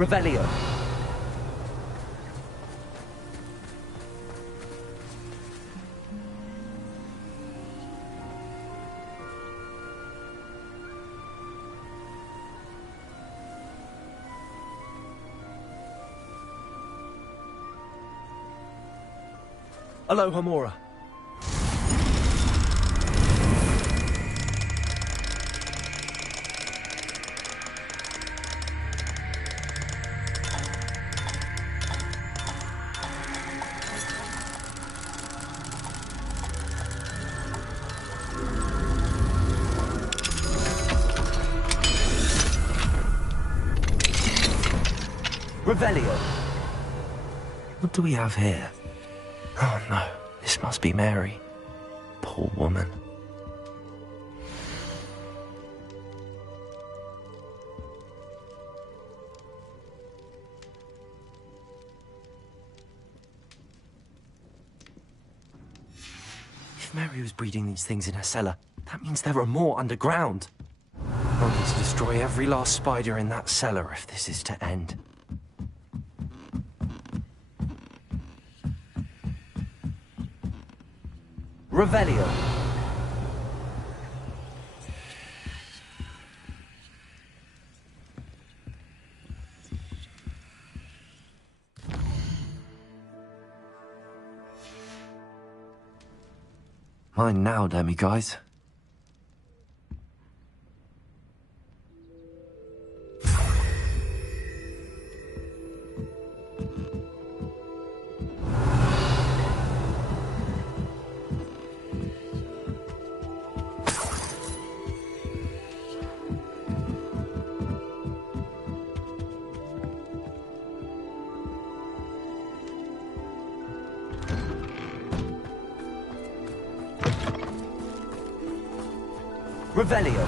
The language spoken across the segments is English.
Revelio. Aloha Mora. Revelio. What do we have here? Oh no, this must be Mary. Poor woman. If Mary was breeding these things in her cellar, that means there are more underground. I'll need to destroy every last spider in that cellar if this is to end. Revelio. Mine now, demi-guys. Revelio.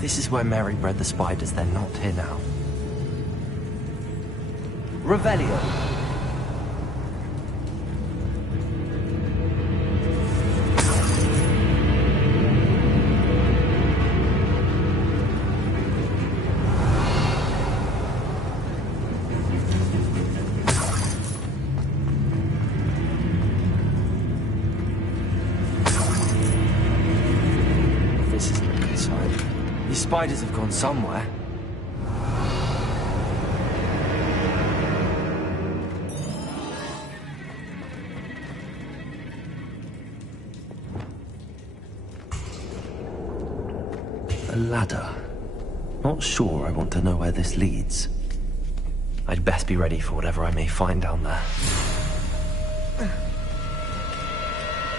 This is where Mary bred the spiders. They're not here now. Revelio. This isn't a good sign. These spiders have gone somewhere. A ladder. Not sure I want to know where this leads. I'd best be ready for whatever I may find down there.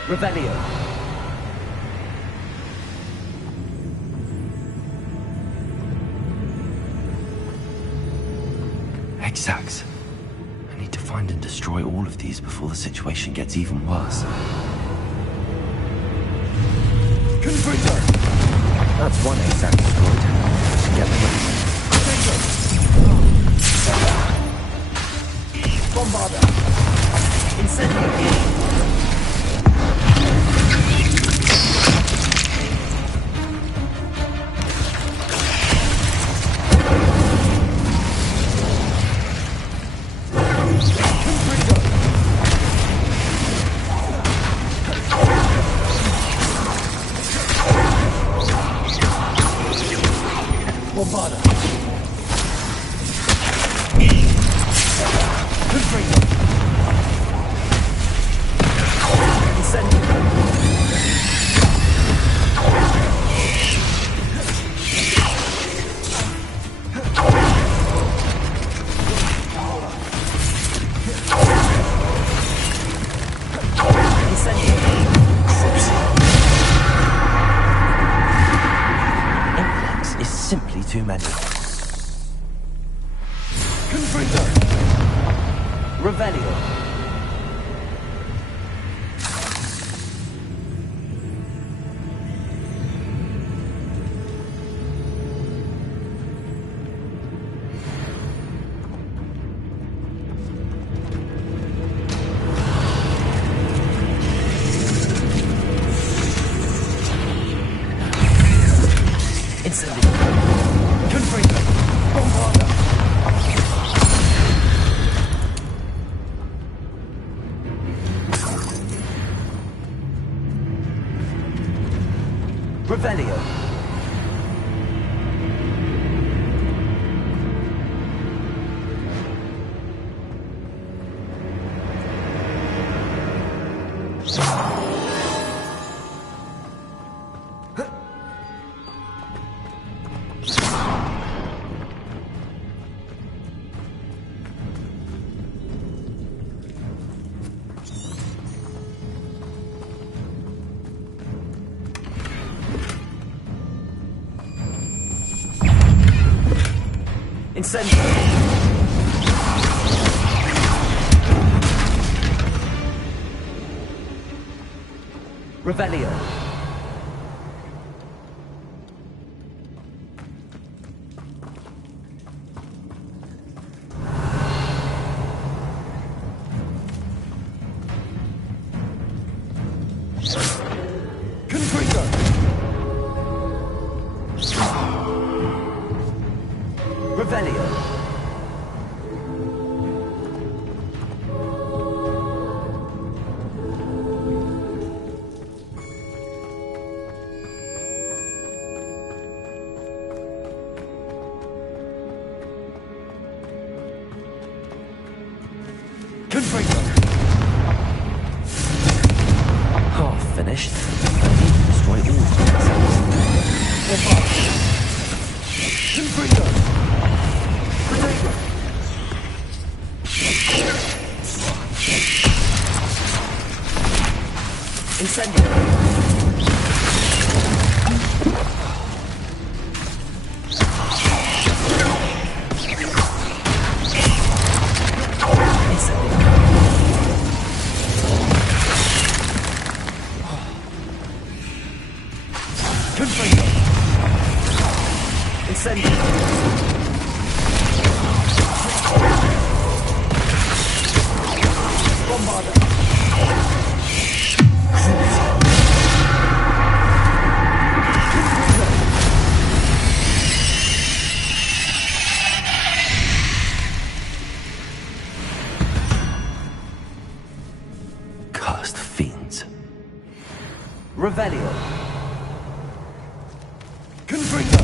Revelio. Exact. I need to find and destroy all of these before the situation gets even worse. Confringo. That's one exact destroyed. I should get the rest. Bombarda. Incendio. Bombarda. Confringo. Incendio. Influx is simply too many. Revelio. Incendio. Confringo. Bombarda. Revelio. Incendio. Revelio. Confringo. Revelio. Confringo. Half finished. I need to destroy all of the cells. Bombarda. Confringo. Protego. Incendio. Confringo. Incendio. Bombarda. Cursed fiends. Revelio. Confringo.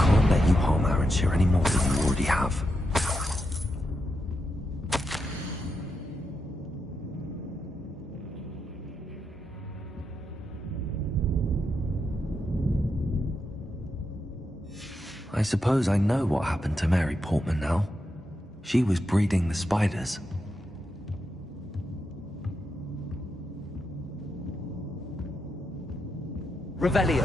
Can't let you harm Aranshire any more than you already have. I suppose I know what happened to Mary Portman now. She was breeding the spiders. Revelio.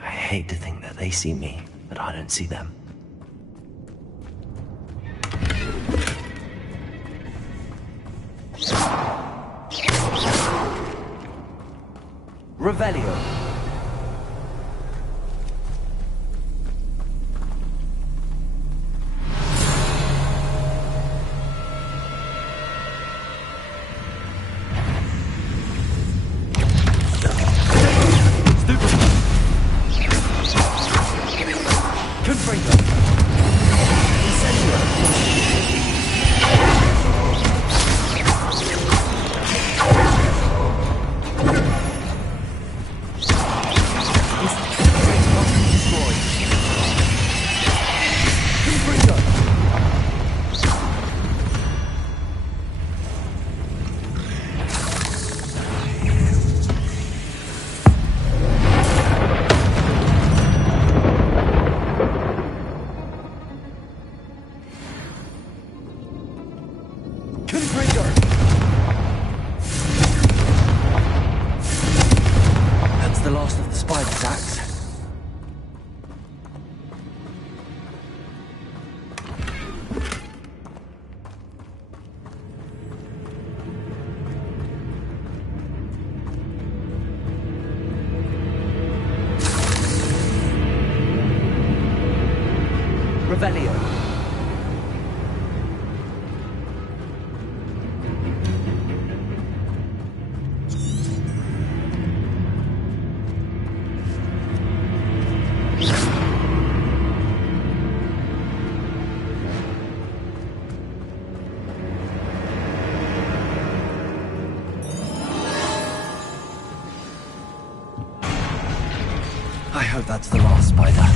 I hate to think that they see me, but I don't see them. Revelio. Confringo. spider's axe. Revelio. I hope that's the last spider.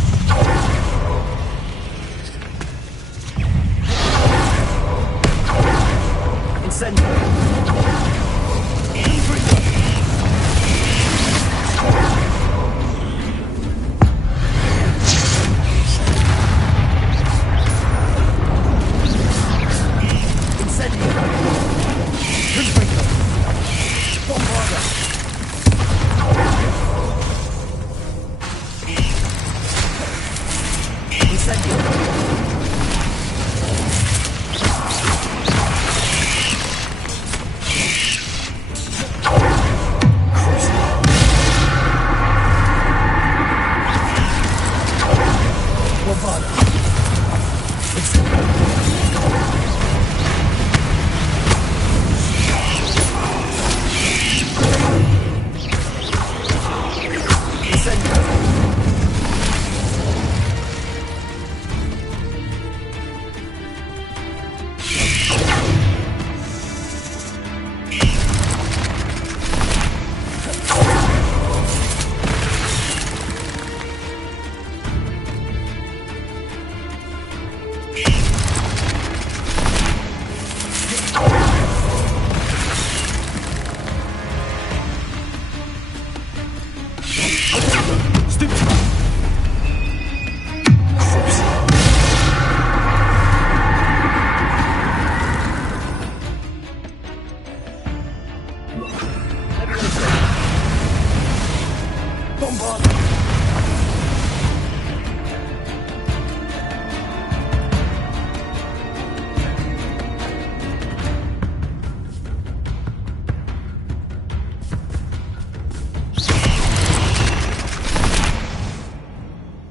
Incendio. Incendio. Confringo. Bombarda. Incendio.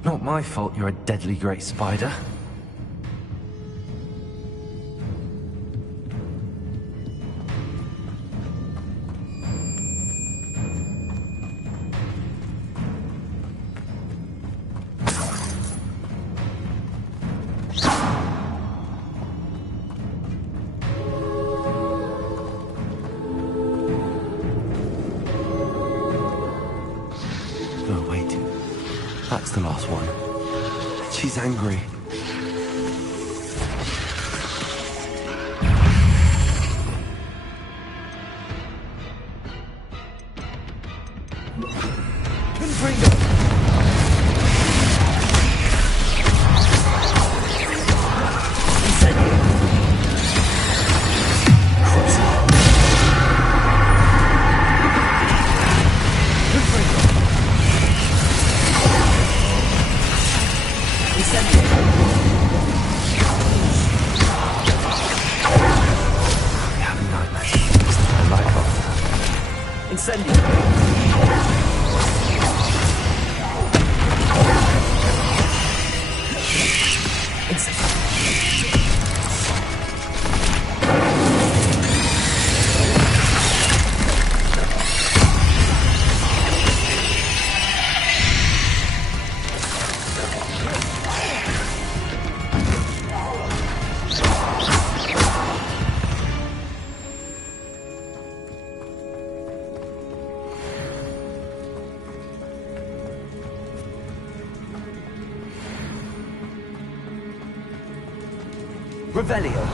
Not my fault you're a deadly great spider. Oh, wait. That's the last one. She's angry. Confringo. Incendio. Incendio. Revelio.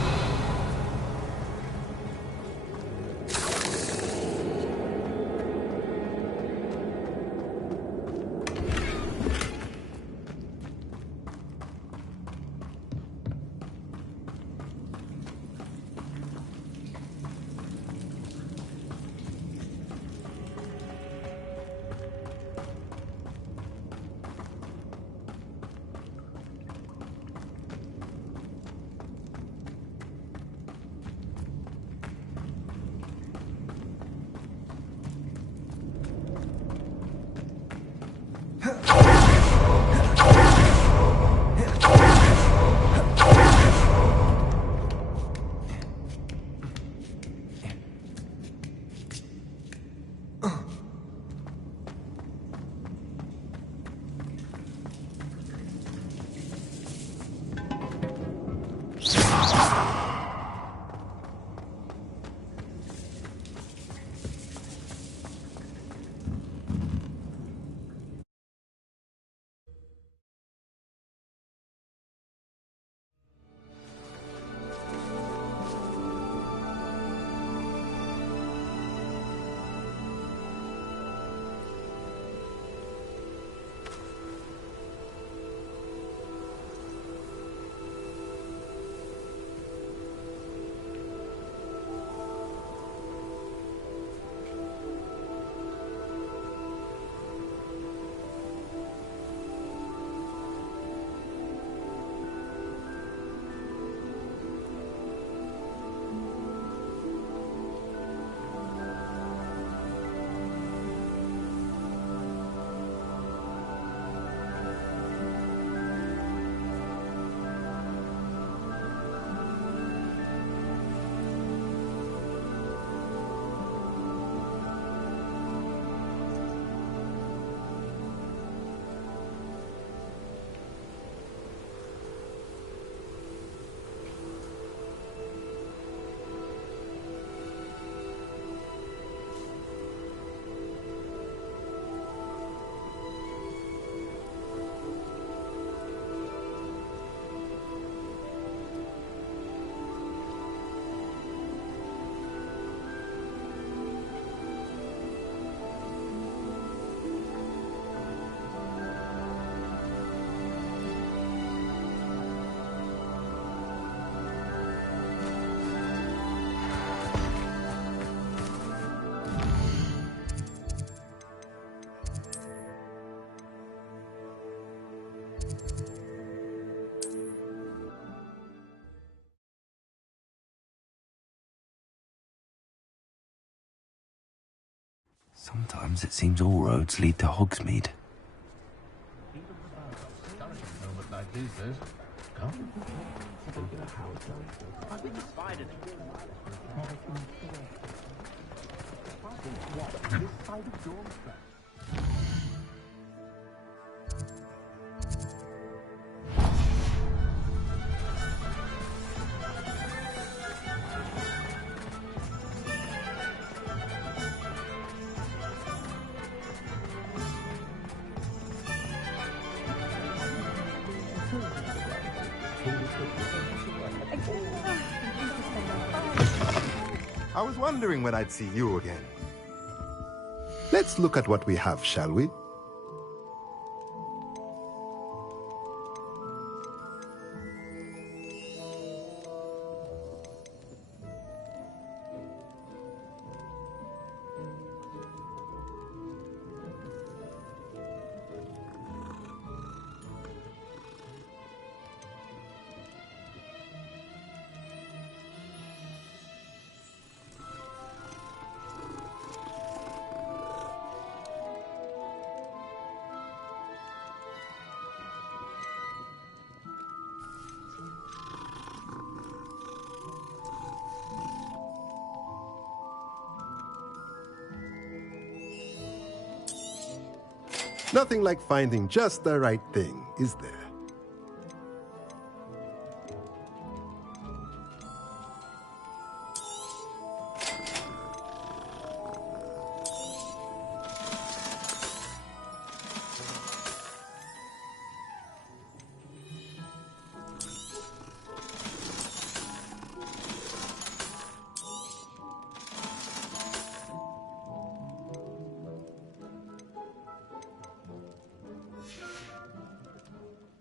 Sometimes it seems all roads lead to Hogsmeade. I was wondering when I'd see you again. Let's look at what we have, shall we? Nothing like finding just the right thing, is there?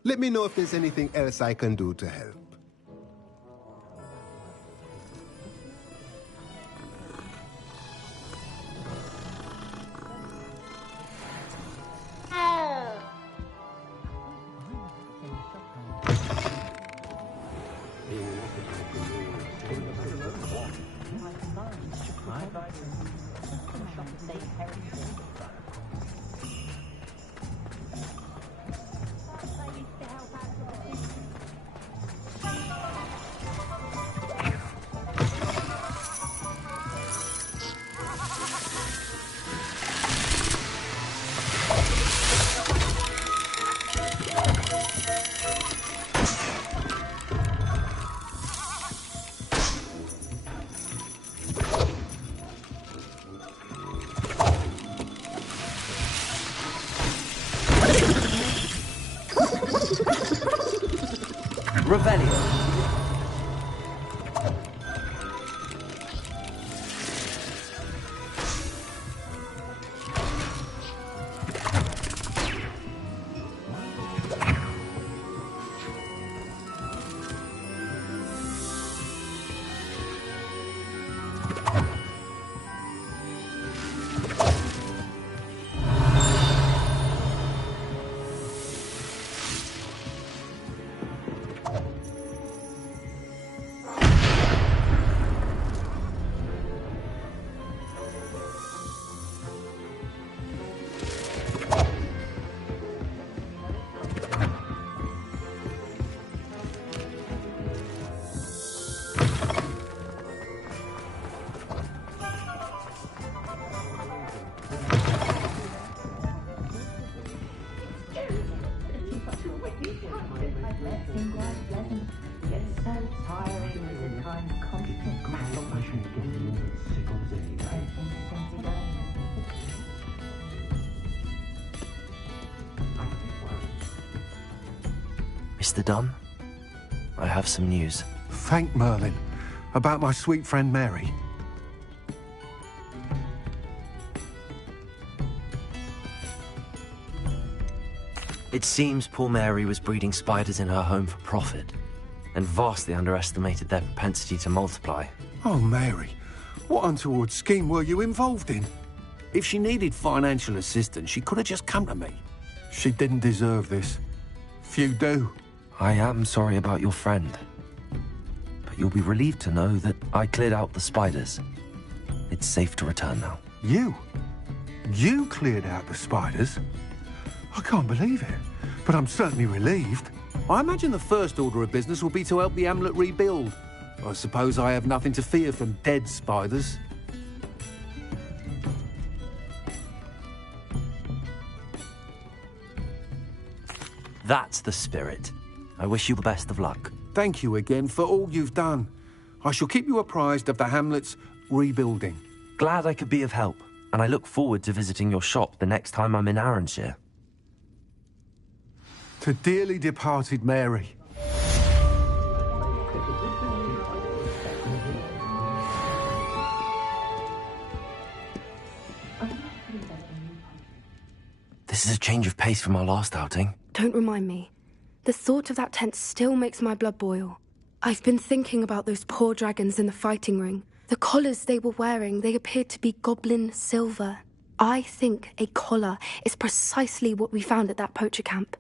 Let me know if there's anything else I can do to help. Revelio. Mr. Dunn, I have some news. Thank Merlin. About my sweet friend Mary. It seems poor Mary was breeding spiders in her home for profit, and vastly underestimated their propensity to multiply. Oh, Mary. What untoward scheme were you involved in? If she needed financial assistance, she could have just come to me. She didn't deserve this. Few do. I am sorry about your friend, but you'll be relieved to know that I cleared out the spiders. It's safe to return now. You? You cleared out the spiders? I can't believe it, but I'm certainly relieved. I imagine the first order of business will be to help the amulet rebuild. I suppose I have nothing to fear from dead spiders. That's the spirit. I wish you the best of luck. Thank you again for all you've done. I shall keep you apprised of the hamlet's rebuilding. Glad I could be of help, and I look forward to visiting your shop the next time I'm in Arranshire. To dearly departed Mary. This is a change of pace from our last outing. Don't remind me. The thought of that tent still makes my blood boil. I've been thinking about those poor dragons in the fighting ring. The collars they were wearing, they appeared to be goblin silver. I think a collar is precisely what we found at that poacher camp.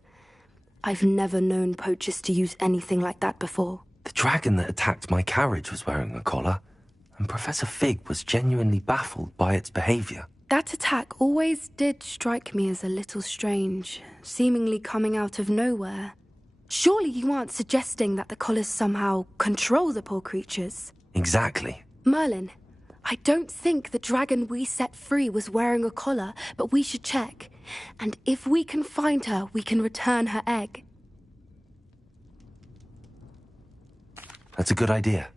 I've never known poachers to use anything like that before. The dragon that attacked my carriage was wearing a collar, and Professor Fig was genuinely baffled by its behavior. That attack always did strike me as a little strange, seemingly coming out of nowhere. Surely you aren't suggesting that the collars somehow control the poor creatures? Exactly. Merlin, I don't think the dragon we set free was wearing a collar, but we should check. And if we can find her, we can return her egg. That's a good idea.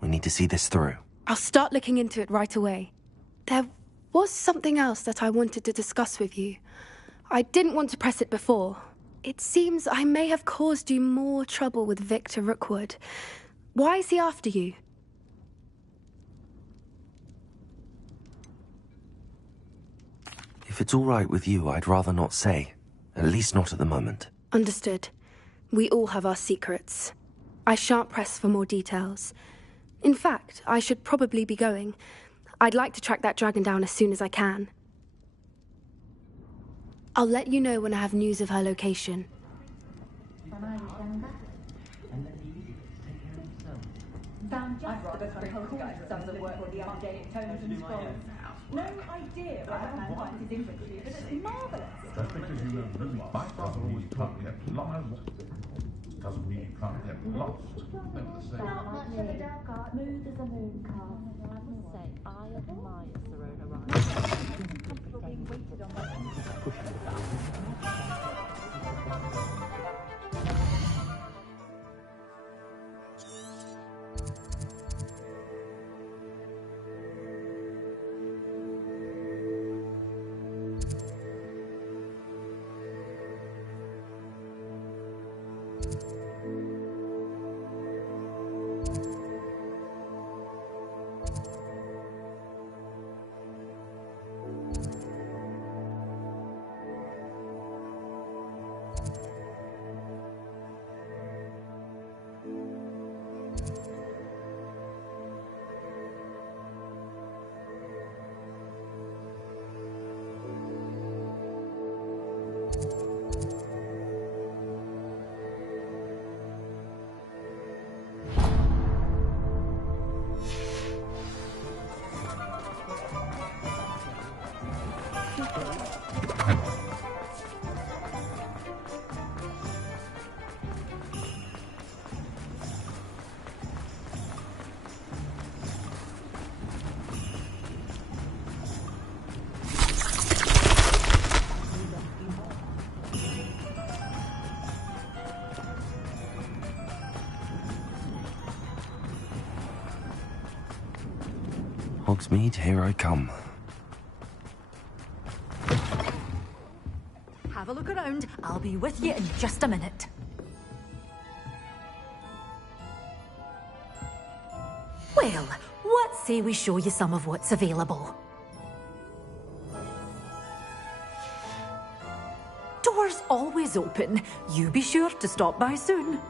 We need to see this through. I'll start looking into it right away. There was something else that I wanted to discuss with you. I didn't want to press it before. It seems I may have caused you more trouble with Victor Rookwood. Why is he after you? If it's all right with you, I'd rather not say. At least not at the moment. Understood. We all have our secrets. I shan't press for more details. In fact, I should probably be going. I'd like to track that dragon down as soon as I can. I'll let you know when I have news of her location. No idea where the man finds his inventory, but it's marvellous. Just because you really fight doesn't mean you can't get lost. Doesn't mean you can't get lost. Never the same. Not much of a dark art, smooth as a moon calf. I must say, I admire Serona Ryan. Comfortable being waited on by Hogsmeade, here I come. Have a look around. I'll be with you in just a minute. Well, let's say we show you some of what's available. Doors always open. You be sure to stop by soon.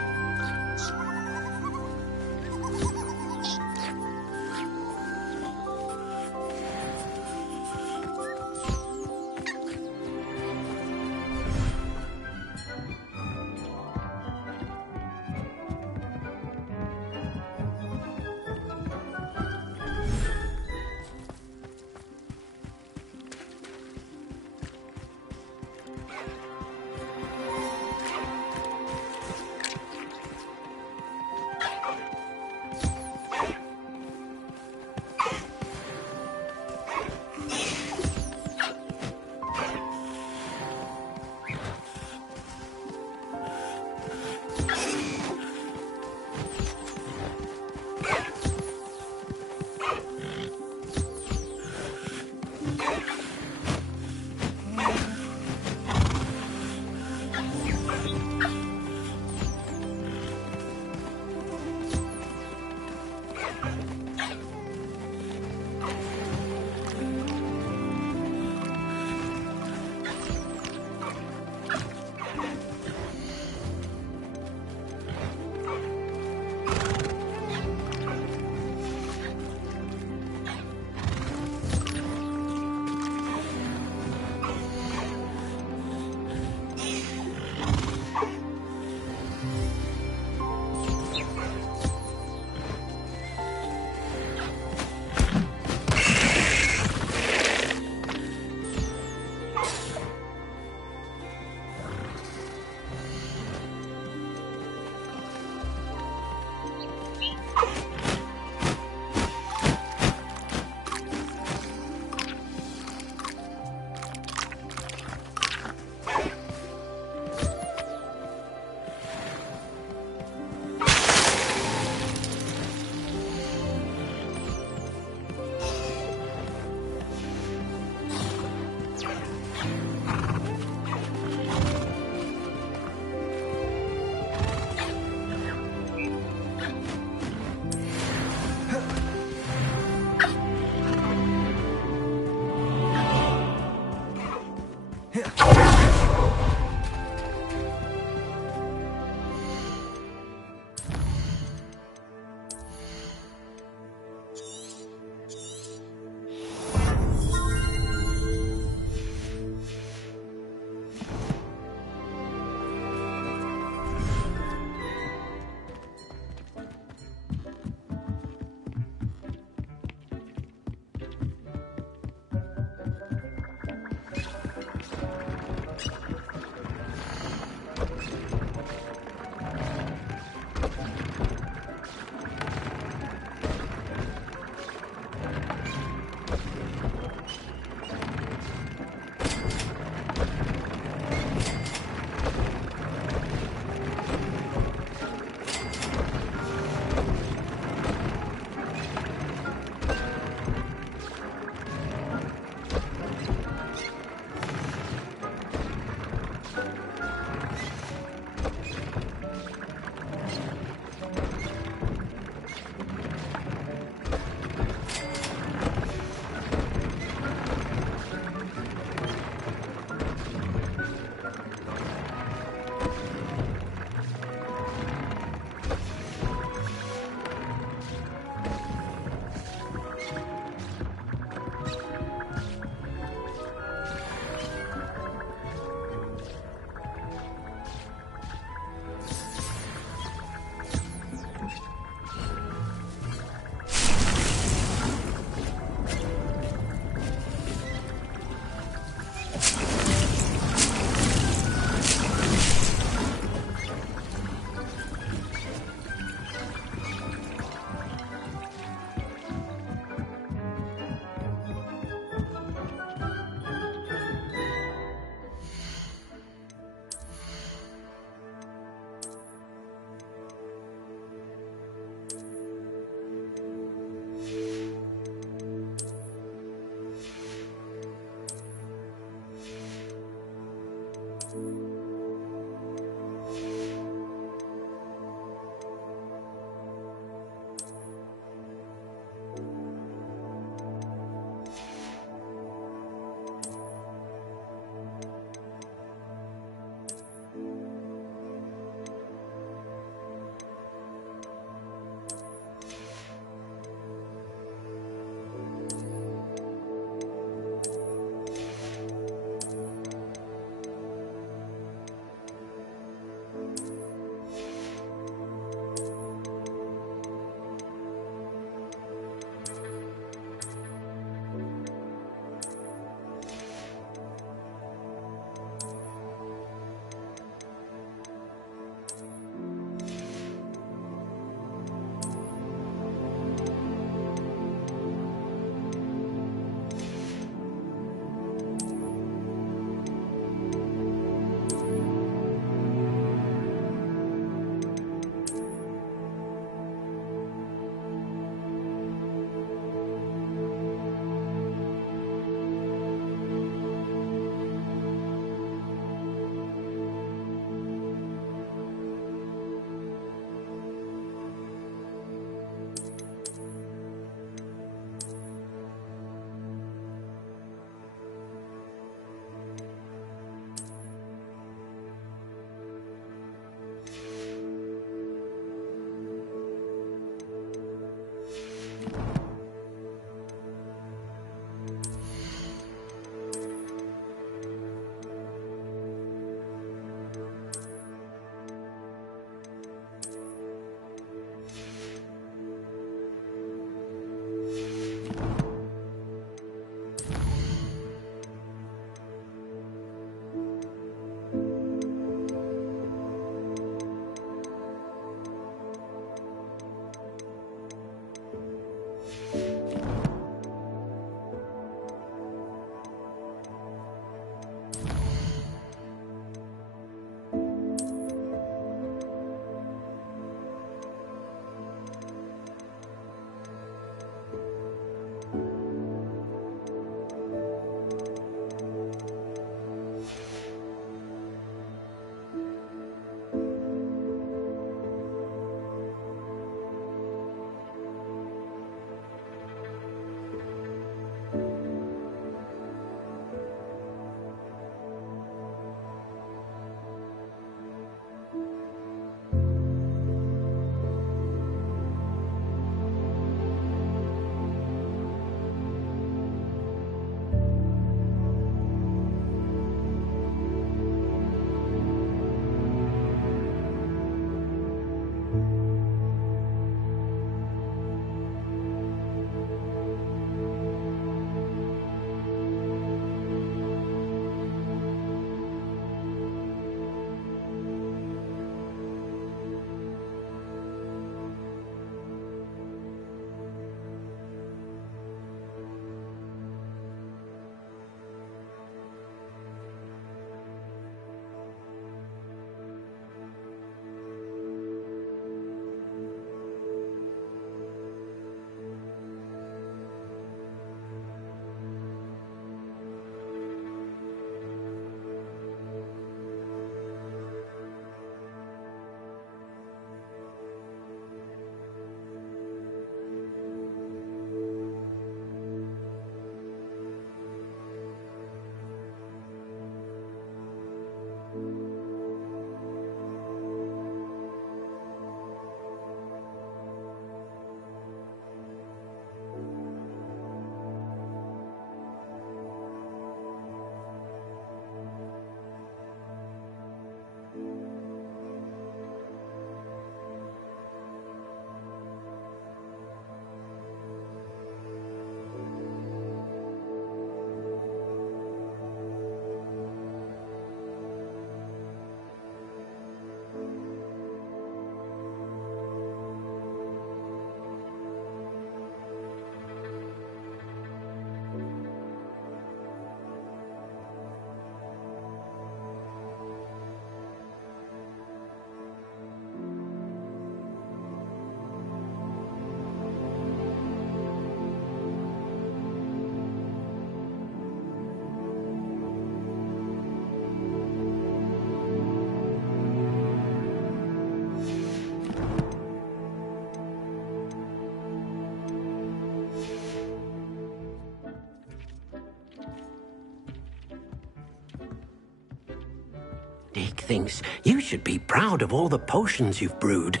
thinks you should be proud of all the potions you've brewed.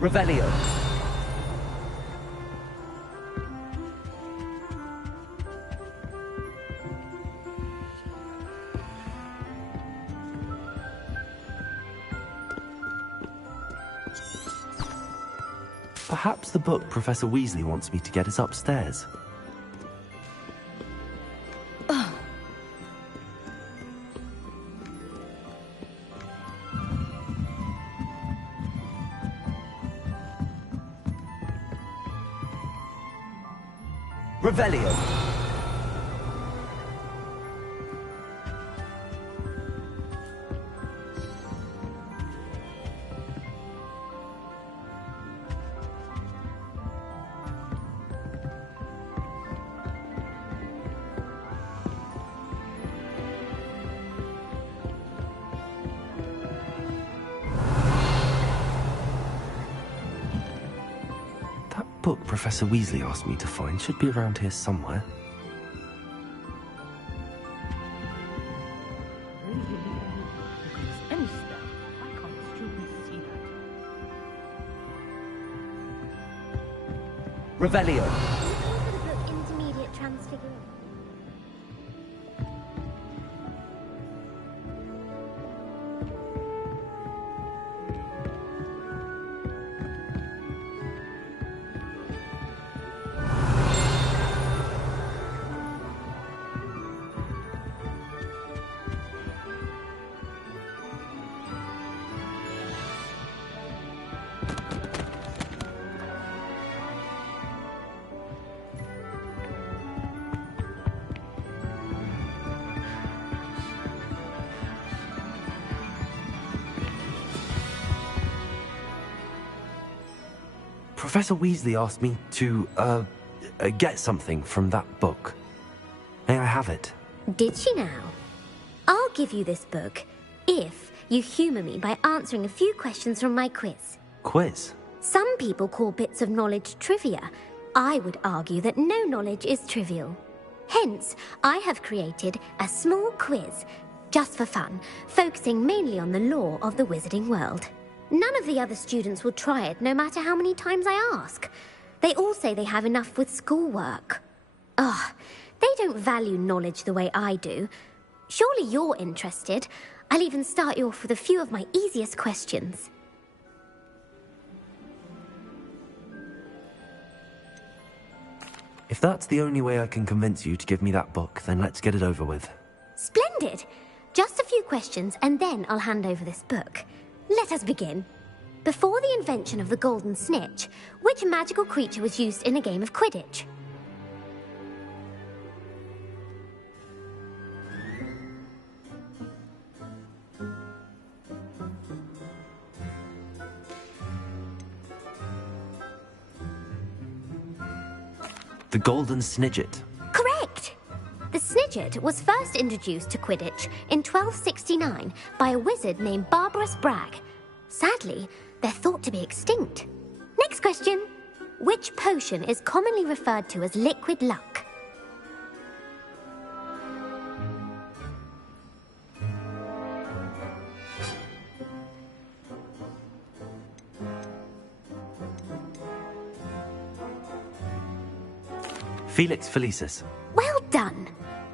Revelio. Perhaps the book Professor Weasley wants me to get is upstairs. Revelio. That book Professor Weasley asked me to find should be around here somewhere. Any step, why can't students see that? Revelio. Intermediate transfiguration. Professor Weasley asked me to, get something from that book. May I have it? Did she now? I'll give you this book if you humour me by answering a few questions from my quiz. Quiz? Some people call bits of knowledge trivia. I would argue that no knowledge is trivial. Hence, I have created a small quiz, just for fun, focusing mainly on the lore of the wizarding world. None of the other students will try it, no matter how many times I ask. They all say they have enough with schoolwork. Ugh, they don't value knowledge the way I do. Surely you're interested. I'll even start you off with a few of my easiest questions. If that's the only way I can convince you to give me that book, then let's get it over with. Splendid! Just a few questions, and then I'll hand over this book. Let us begin. Before the invention of the golden snitch, which magical creature was used in a game of Quidditch? The Golden Snidget. Correct! The Snidget was first introduced to Quidditch in 1269 by a wizard named Barbarous Bragg. Sadly, they're thought to be extinct. Next question. Which potion is commonly referred to as liquid luck? Felix Felicis. Well done.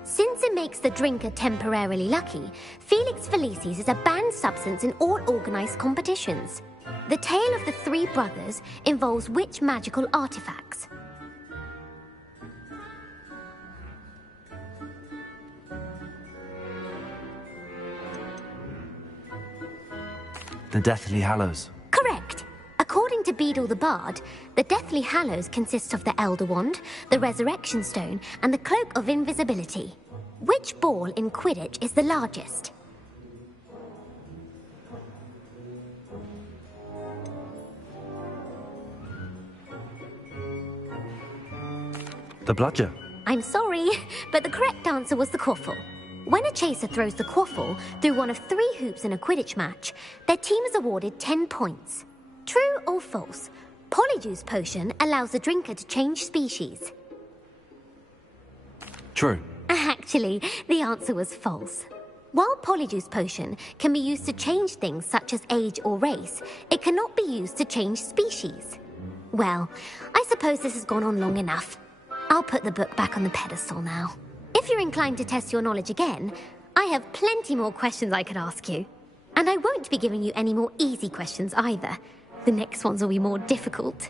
Since it makes the drinker temporarily lucky, Felix Felicis is a banned substance in all organised competitions. The tale of the three brothers involves which magical artifacts? The Deathly Hallows. Correct. According to Beadle the Bard, the Deathly Hallows consists of the Elder Wand, the Resurrection Stone, and the Cloak of Invisibility. Which ball in Quidditch is the largest? The Bludger. I'm sorry, but the correct answer was the Quaffle. When a chaser throws the Quaffle through one of 3 hoops in a Quidditch match, their team is awarded 10 points. True or false? Polyjuice Potion allows the drinker to change species. True. Actually, the answer was false. While Polyjuice Potion can be used to change things such as age or race, it cannot be used to change species. Well, I suppose this has gone on long enough. I'll put the book back on the pedestal now. If you're inclined to test your knowledge again, I have plenty more questions I could ask you. And I won't be giving you any more easy questions either. The next ones will be more difficult.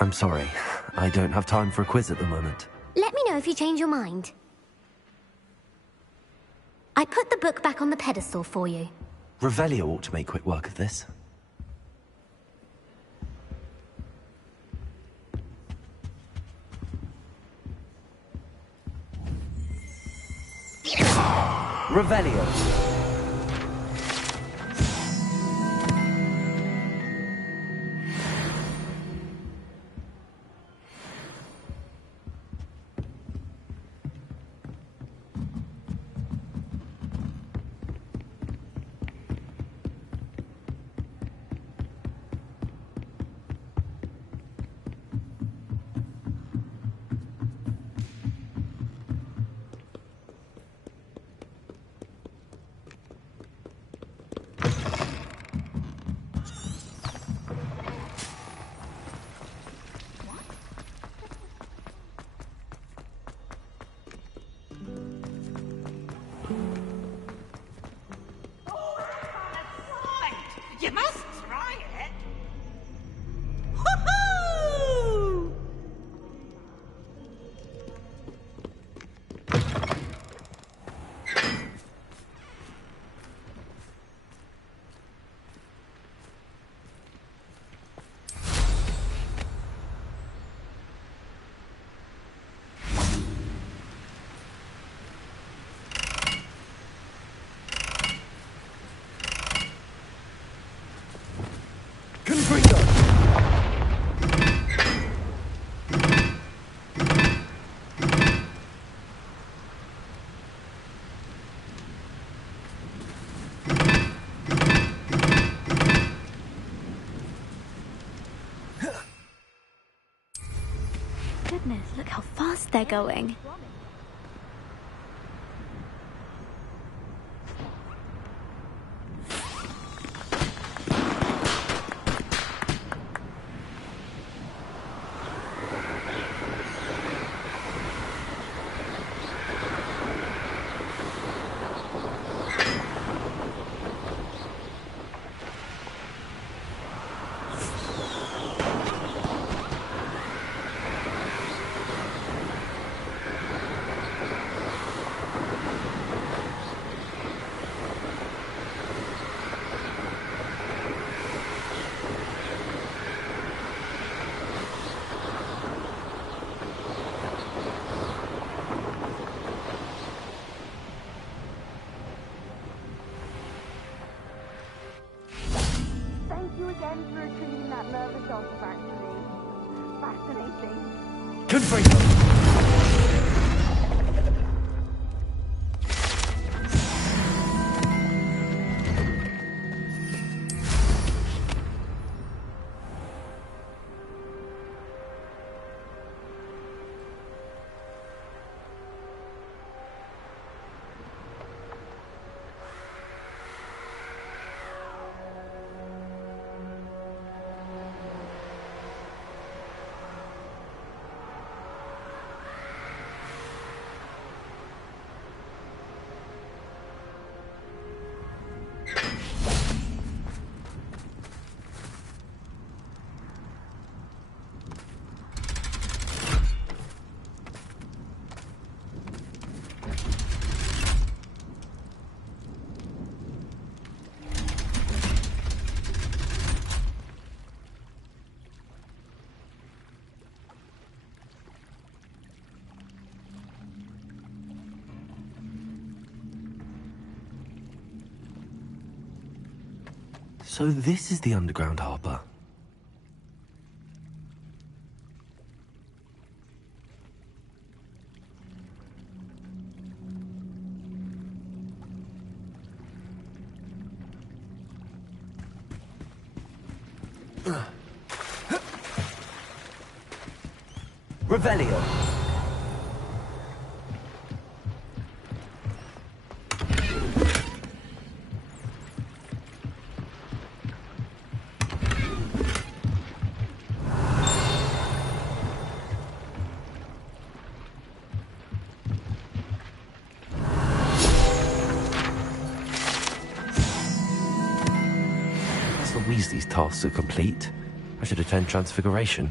I'm sorry. I don't have time for a quiz at the moment. Let me know if you change your mind. I put the book back on the pedestal for you. Revelio ought to make quick work of this. Revelio. You must try it. Woohoo! Goodness, look how fast they're going. Thank you again for retrieving that nervous artifact for me. Fascinating. Confringo! So this is the underground harbour. Revelio. That's the Weasley's tasks are complete. I should attend Transfiguration.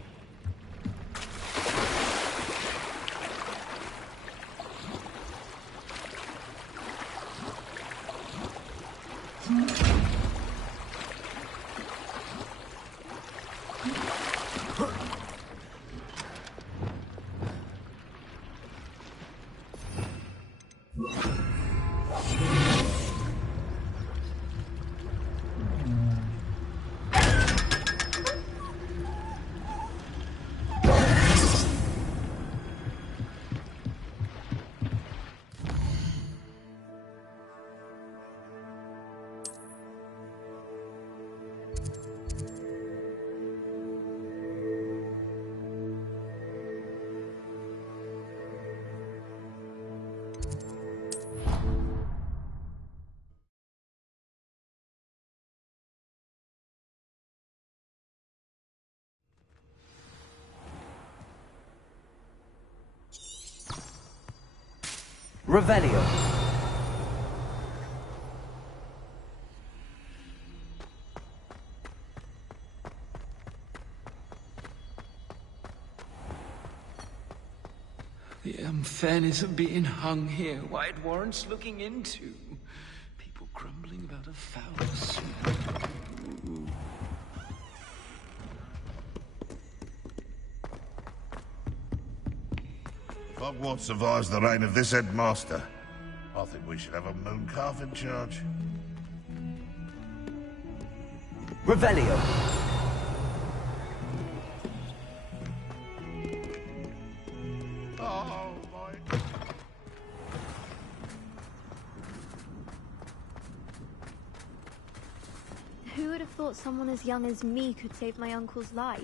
Revelio. The unfairness of being hung here, why it warrants looking into. People grumbling about a foul smell. Ooh. If Hogwarts survives the reign of this headmaster, I think we should have a moon calf in charge. Revelio. Oh, my... Who would have thought someone as young as me could save my uncle's life?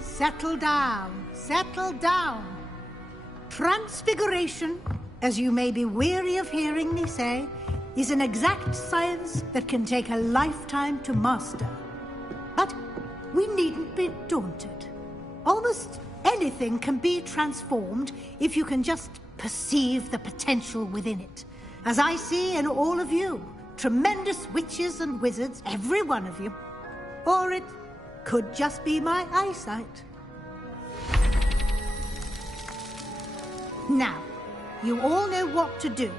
Settle down, settle down. Transfiguration, as you may be weary of hearing me say, is an exact science that can take a lifetime to master. But we needn't be daunted. Almost anything can be transformed if you can just perceive the potential within it. As I see in all of you, tremendous witches and wizards, every one of you. Or it could just be my eyesight. Now, you all know what to do.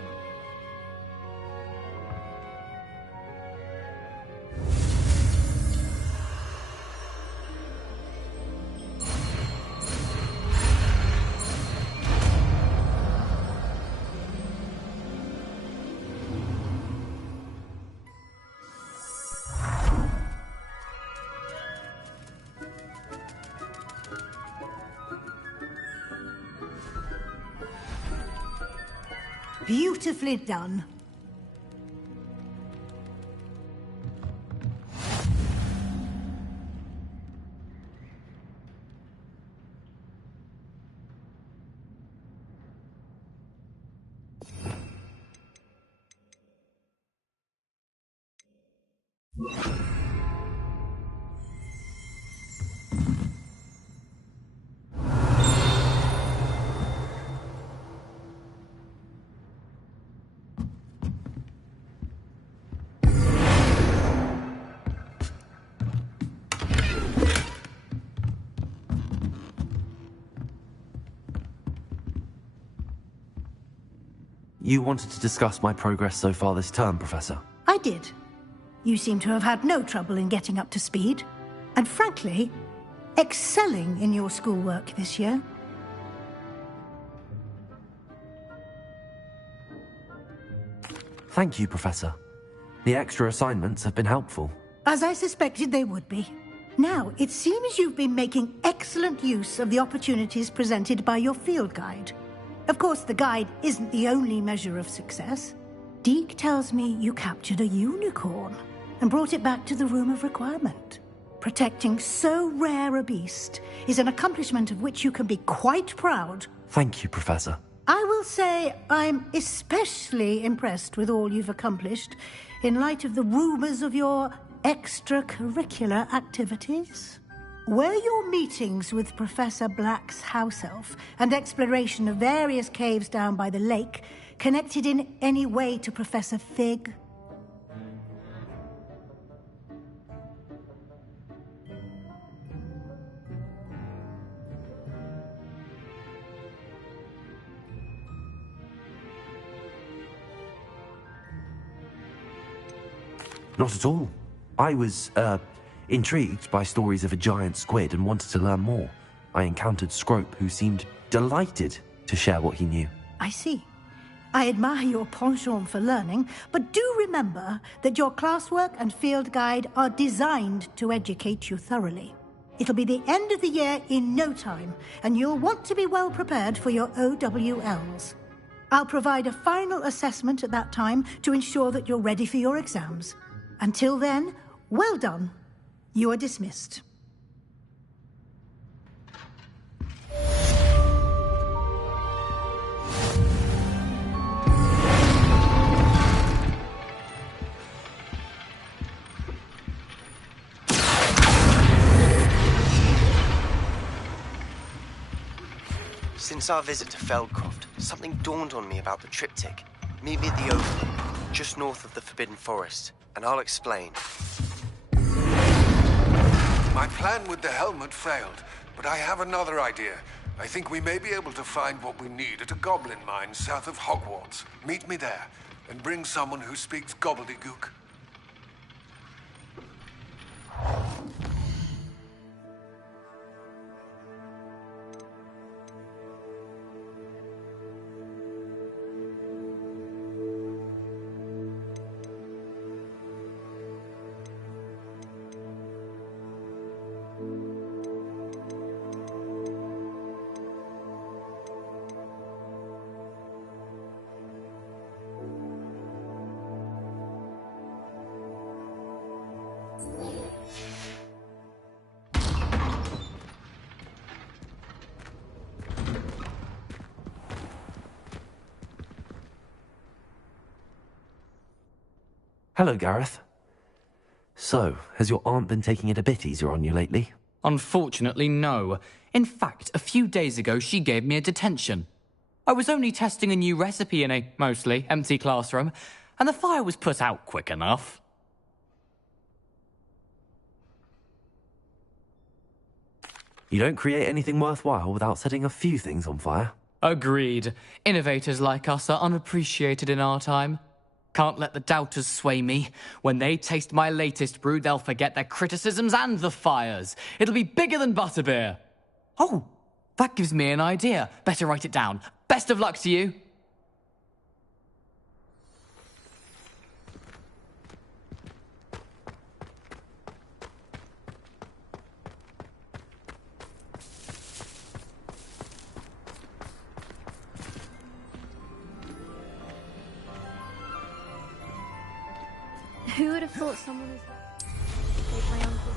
Beautifully done. You wanted to discuss my progress so far this term, Professor? I did. You seem to have had no trouble in getting up to speed. And frankly, excelling in your schoolwork this year. Thank you, Professor. The extra assignments have been helpful. As I suspected they would be. Now, it seems you've been making excellent use of the opportunities presented by your field guide. Of course, the guide isn't the only measure of success. Deke tells me you captured a unicorn and brought it back to the Room of Requirement. Protecting so rare a beast is an accomplishment of which you can be quite proud. Thank you, Professor. I will say I'm especially impressed with all you've accomplished in light of the rumors of your extracurricular activities. Were your meetings with Professor Black's house elf and exploration of various caves down by the lake connected in any way to Professor Fig? Not at all. I was, intrigued by stories of a giant squid and wanted to learn more. I encountered Scrope, who seemed delighted to share what he knew. I see. I admire your penchant for learning, but do remember that your classwork and field guide are designed to educate you thoroughly. It'll be the end of the year in no time, and you'll want to be well prepared for your OWLs. I'll provide a final assessment at that time to ensure that you're ready for your exams. Until then, well done. You are dismissed. Since our visit to Feldcroft, something dawned on me about the triptych. Meet me at the Oval, just north of the Forbidden Forest, and I'll explain. My plan with the helmet failed, but I have another idea. I think we may be able to find what we need at a goblin mine south of Hogwarts. Meet me there, and bring someone who speaks gobbledygook. Hello, Gareth. So, has your aunt been taking it a bit easier on you lately? Unfortunately, no. In fact, a few days ago, she gave me a detention. I was only testing a new recipe in a mostly empty classroom, and the fire was put out quick enough. You don't create anything worthwhile without setting a few things on fire. Agreed. Innovators like us are unappreciated in our time. Can't let the doubters sway me. When they taste my latest brew, they'll forget their criticisms and the fires. It'll be bigger than butterbeer. Oh, that gives me an idea. Better write it down. Best of luck to you. Who would have thought someone as take my uncle?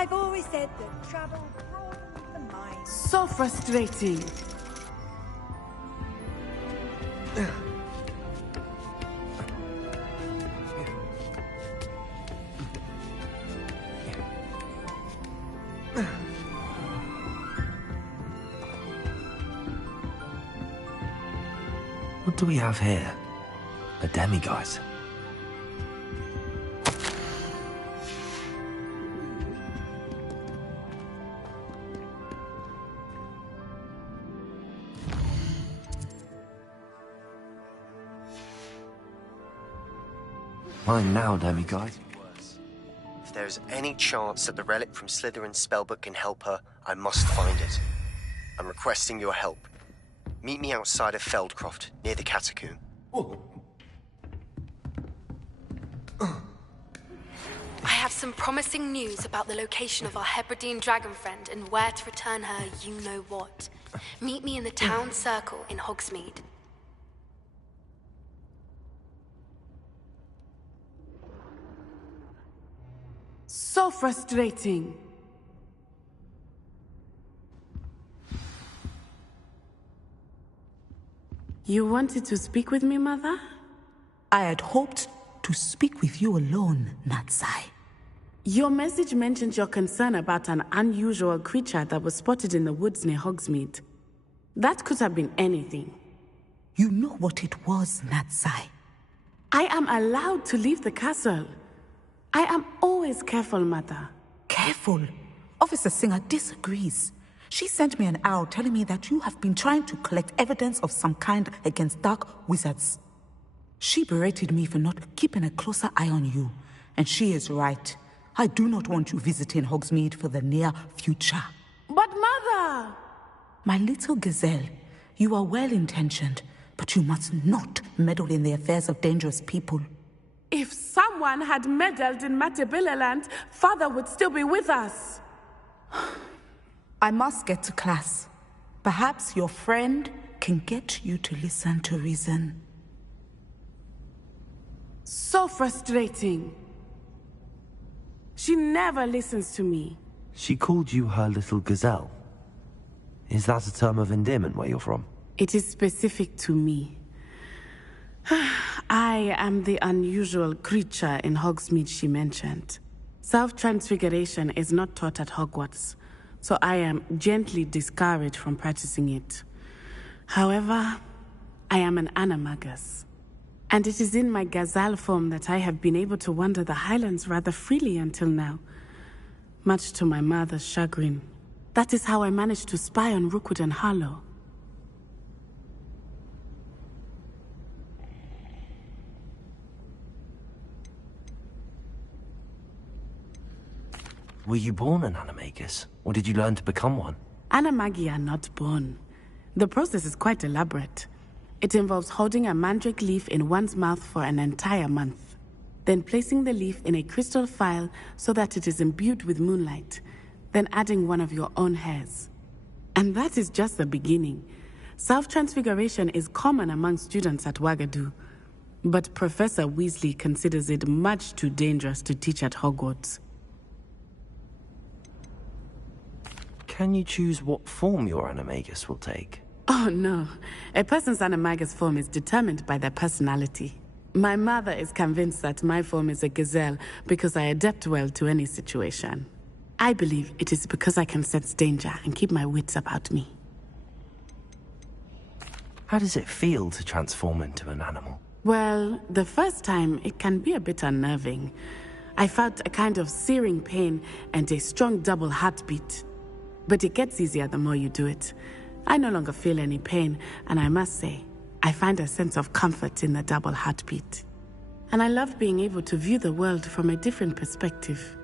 I've always said that travel broadens the mind. So frustrating. What do we have here? A demigod. Mine now, demigod. If there is any chance that the relic from Slytherin's spellbook can help her, I must find it. I'm requesting your help. Meet me outside of Feldcroft, near the catacomb. I have some promising news about the location of our Hebridean dragon friend and where to return her you-know-what. Meet me in the town circle in Hogsmeade. So frustrating. You wanted to speak with me, Mother? I had hoped to speak with you alone, Natsai. Your message mentioned your concern about an unusual creature that was spotted in the woods near Hogsmeade. That could have been anything. You know what it was, Natsai. I am allowed to leave the castle. I am always careful, Mother. Careful? Officer Singer disagrees. She sent me an arrow telling me that you have been trying to collect evidence of some kind against dark wizards. She berated me for not keeping a closer eye on you, and she is right. I do not want you visiting Hogsmeade for the near future. But Mother! My little gazelle, you are well-intentioned, but you must not meddle in the affairs of dangerous people. If someone had meddled in Matabeleland, Father would still be with us. I must get to class. Perhaps your friend can get you to listen to reason. So frustrating. She never listens to me. She called you her little gazelle. Is that a term of endearment where you're from? It is specific to me. I am the unusual creature in Hogsmeade she mentioned. Self-transfiguration is not taught at Hogwarts, so I am gently discouraged from practicing it. However, I am an animagus, and it is in my gazelle form that I have been able to wander the Highlands rather freely until now, much to my mother's chagrin. That is how I managed to spy on Rookwood and Harlow. Were you born an animagus, or did you learn to become one? Animagi are not born. The process is quite elaborate. It involves holding a mandrake leaf in one's mouth for an entire month, then placing the leaf in a crystal phial so that it is imbued with moonlight, then adding one of your own hairs. And that is just the beginning. Self-transfiguration is common among students at Wagadu, but Professor Weasley considers it much too dangerous to teach at Hogwarts. Can you choose what form your animagus will take? Oh no, a person's animagus form is determined by their personality. My mother is convinced that my form is a gazelle because I adapt well to any situation. I believe it is because I can sense danger and keep my wits about me. How does it feel to transform into an animal? Well, the first time it can be a bit unnerving. I felt a kind of searing pain and a strong double heartbeat. But it gets easier the more you do it. I no longer feel any pain, and I must say, I find a sense of comfort in the double heartbeat. And I love being able to view the world from a different perspective.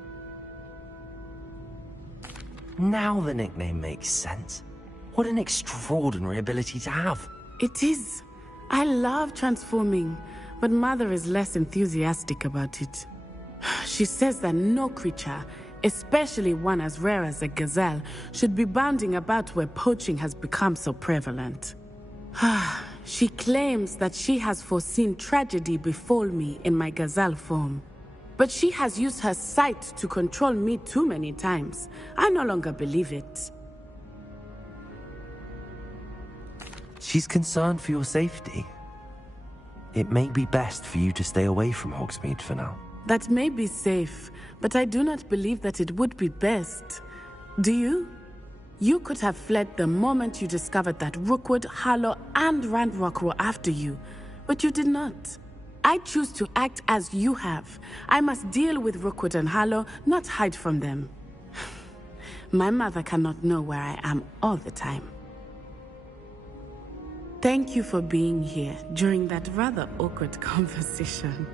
Now the nickname makes sense. What an extraordinary ability to have. It is. I love transforming, but Mother is less enthusiastic about it. She says that no creature, especially one as rare as a gazelle, should be bounding about where poaching has become so prevalent. She claims that she has foreseen tragedy befall me in my gazelle form. But she has used her sight to control me too many times. I no longer believe it. She's concerned for your safety. It may be best for you to stay away from Hogsmeade for now. That may be safe, but I do not believe that it would be best. Do you? You could have fled the moment you discovered that Rookwood, Harlow, and Ranrock were after you, but you did not. I choose to act as you have. I must deal with Rookwood and Harlow, not hide from them. My mother cannot know where I am all the time. Thank you for being here during that rather awkward conversation.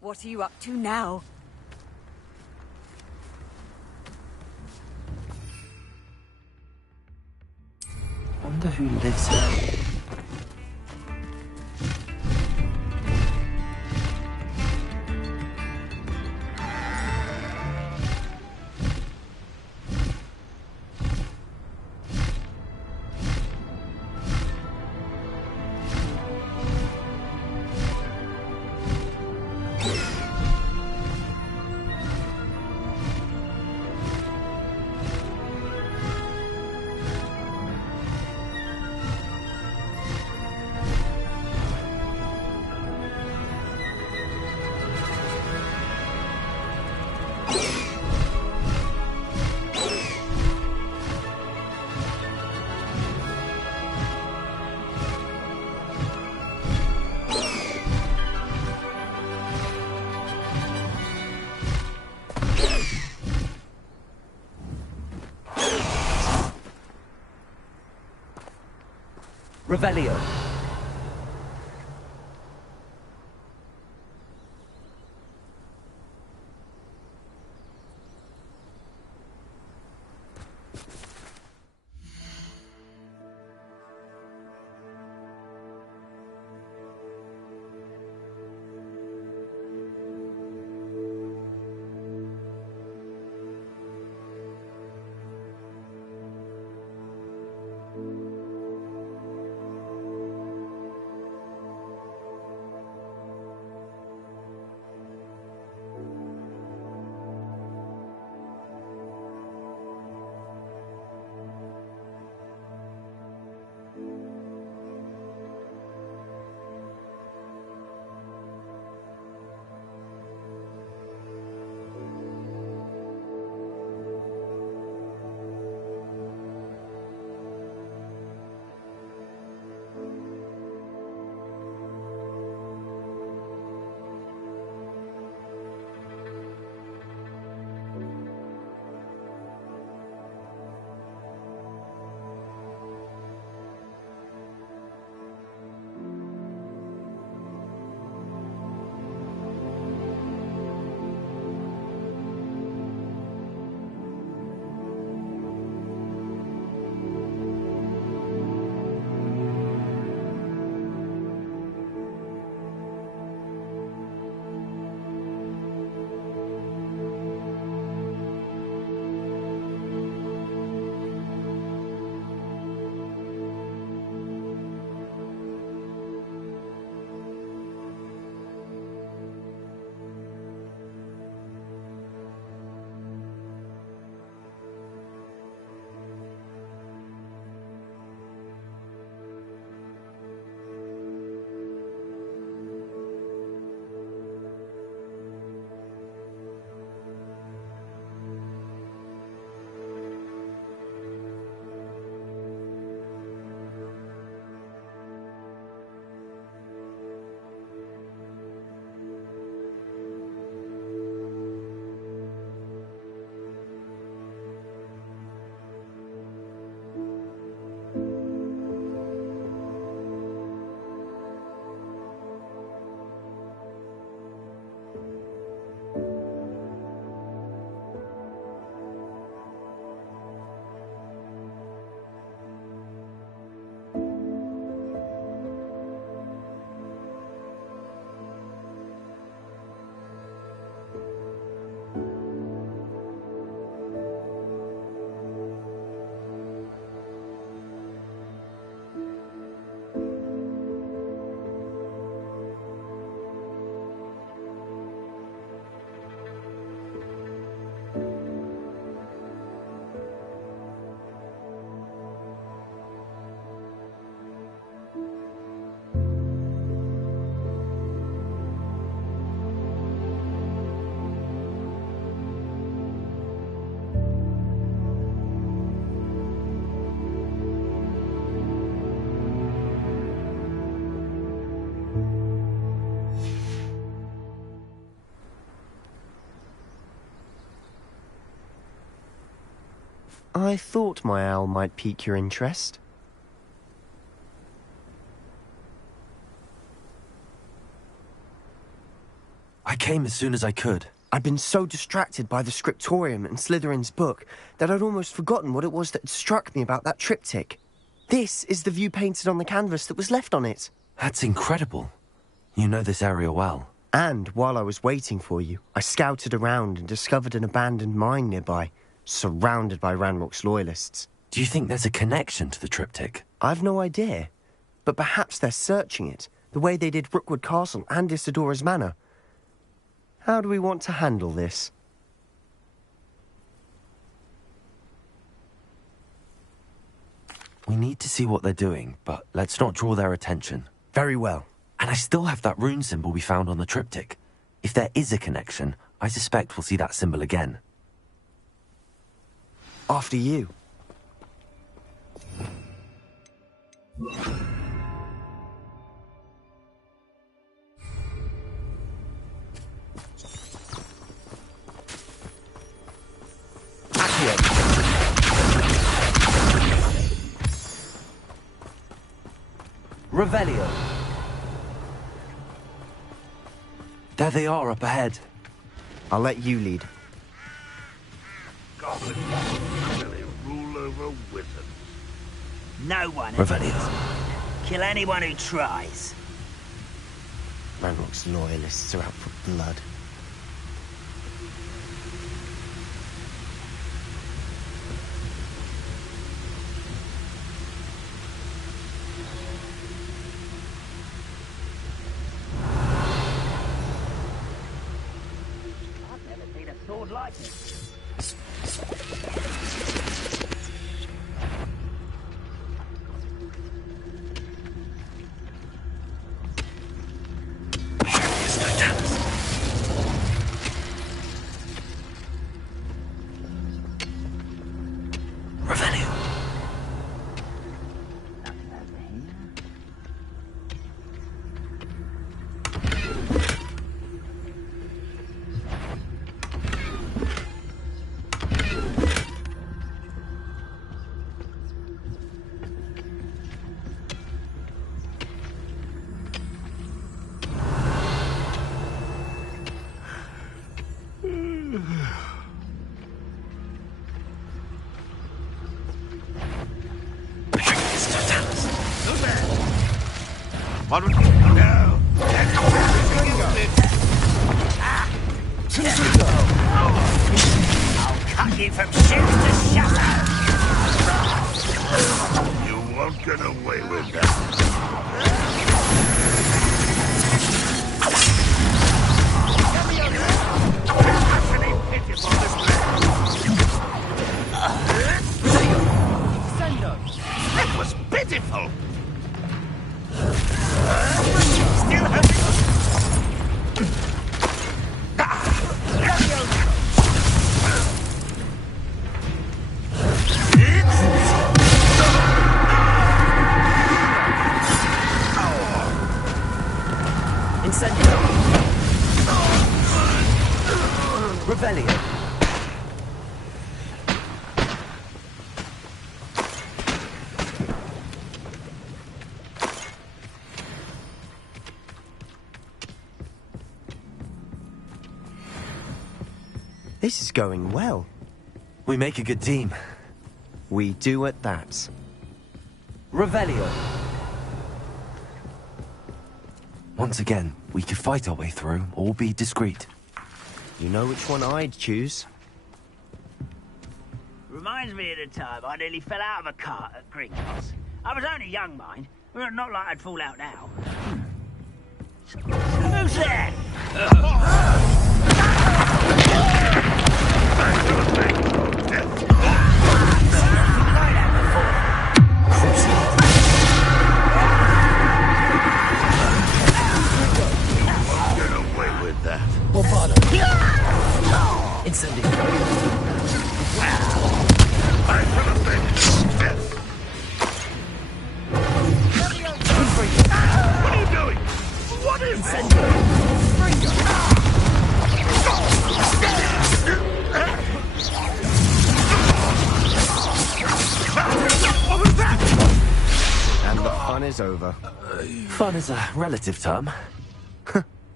What are you up to now? Wonder who lives here. Revelio. I thought my owl might pique your interest. I came as soon as I could. I'd been so distracted by the scriptorium and Slytherin's book that I'd almost forgotten what it was that struck me about that triptych. This is the view painted on the canvas that was left on it. That's incredible. You know this area well. And while I was waiting for you, I scouted around and discovered an abandoned mine nearby, surrounded by Ranrock's loyalists. Do you think there's a connection to the triptych? I've no idea, but perhaps they're searching it, the way they did Rookwood Castle and Isidora's Manor. How do we want to handle this? We need to see what they're doing, but let's not draw their attention. Very well. And I still have that rune symbol we found on the triptych. If there is a connection, I suspect we'll see that symbol again. After you. Revelio. There they are up ahead. I'll let you lead. Goblins really rule over wizards. No one Revelio. Kill anyone who tries. Ranrock's loyalists are out for blood. I've never seen a sword like it. I'll cut you from shoot to shadow. You won't get away with that. That was pitiful. Still having Incendio. Revelio. This is going well. We make a good team. We do at that. Revelio. Once again, we could fight our way through, or be discreet. You know which one I'd choose. Reminds me of the time I nearly fell out of a cart at Greencross. I was only young, mind. Not like I'd fall out now. Who's there? get away with that. Incendio. What are you doing? What is Incendio. fun is over. Fun is a relative term.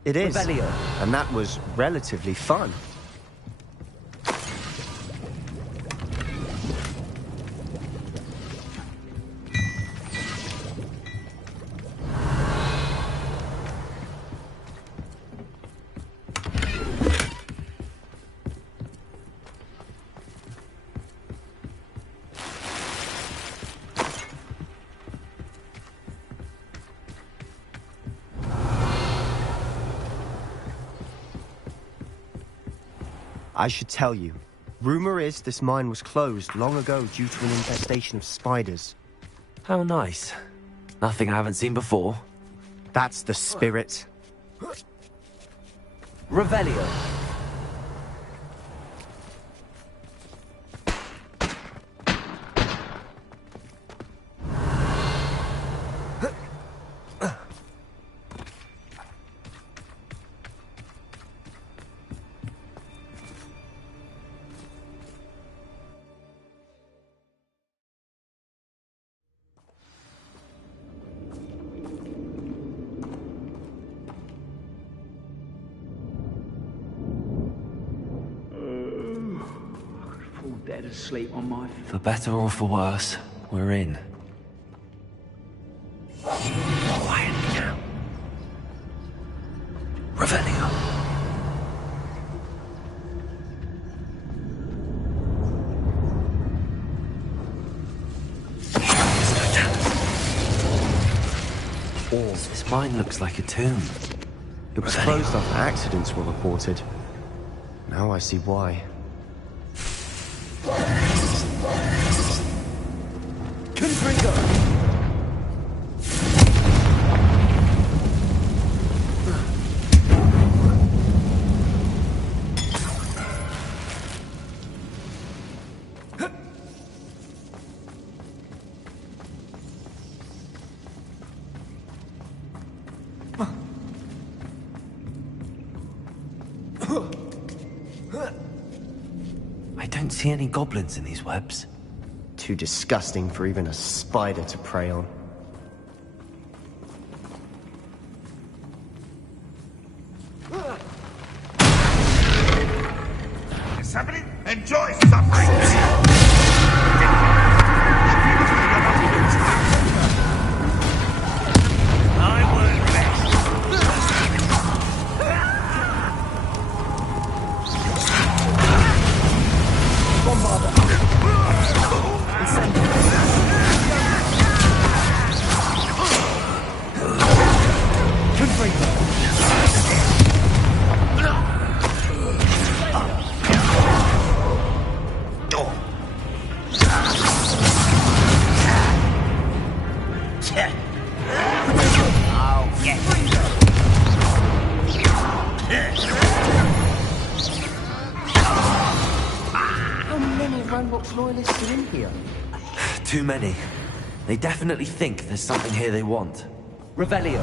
It is. Revelio. And that was relatively fun. I should tell you. Rumor is this mine was closed long ago due to an infestation of spiders. How nice. Nothing I haven't seen before. That's the spirit. Revelio. Dead asleep on my... For better or for worse, we're in. Quiet now. Revelio. This mine looks like a tomb. It was closed after accidents were reported. Now I see why. I don't see any goblins in these webs. Too disgusting for even a spider to prey on. Somebody enjoy suffering! Loyalists are in here. Too many. They definitely think there's something here they want. Revelio.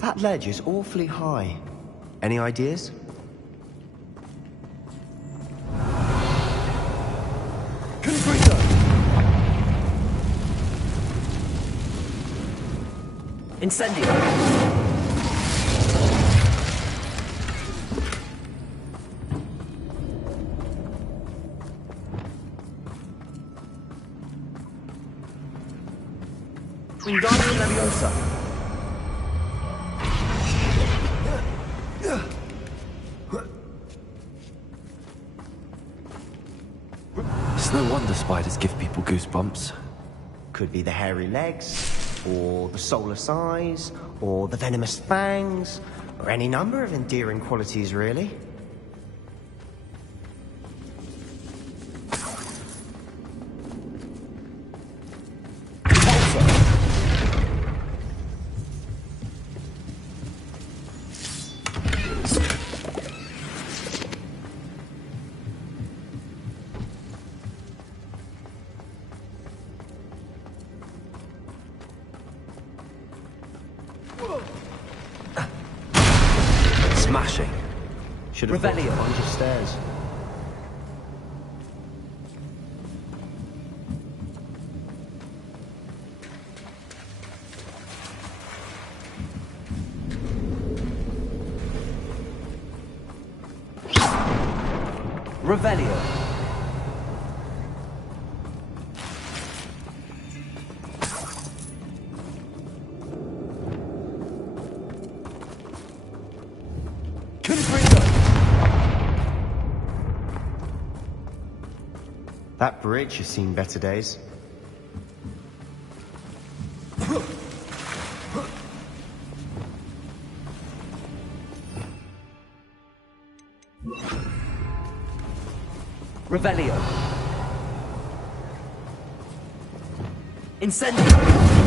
That ledge is awfully high. Any ideas? Incendio. Wingardium Leviosa. It's no wonder spiders give people goosebumps. Could be the hairy legs, or the soulless eyes, or the venomous fangs, or any number of endearing qualities, really. Should have thought to Revelio. find your stairs. Revelio. That bridge has seen better days. Revelio. Incendio.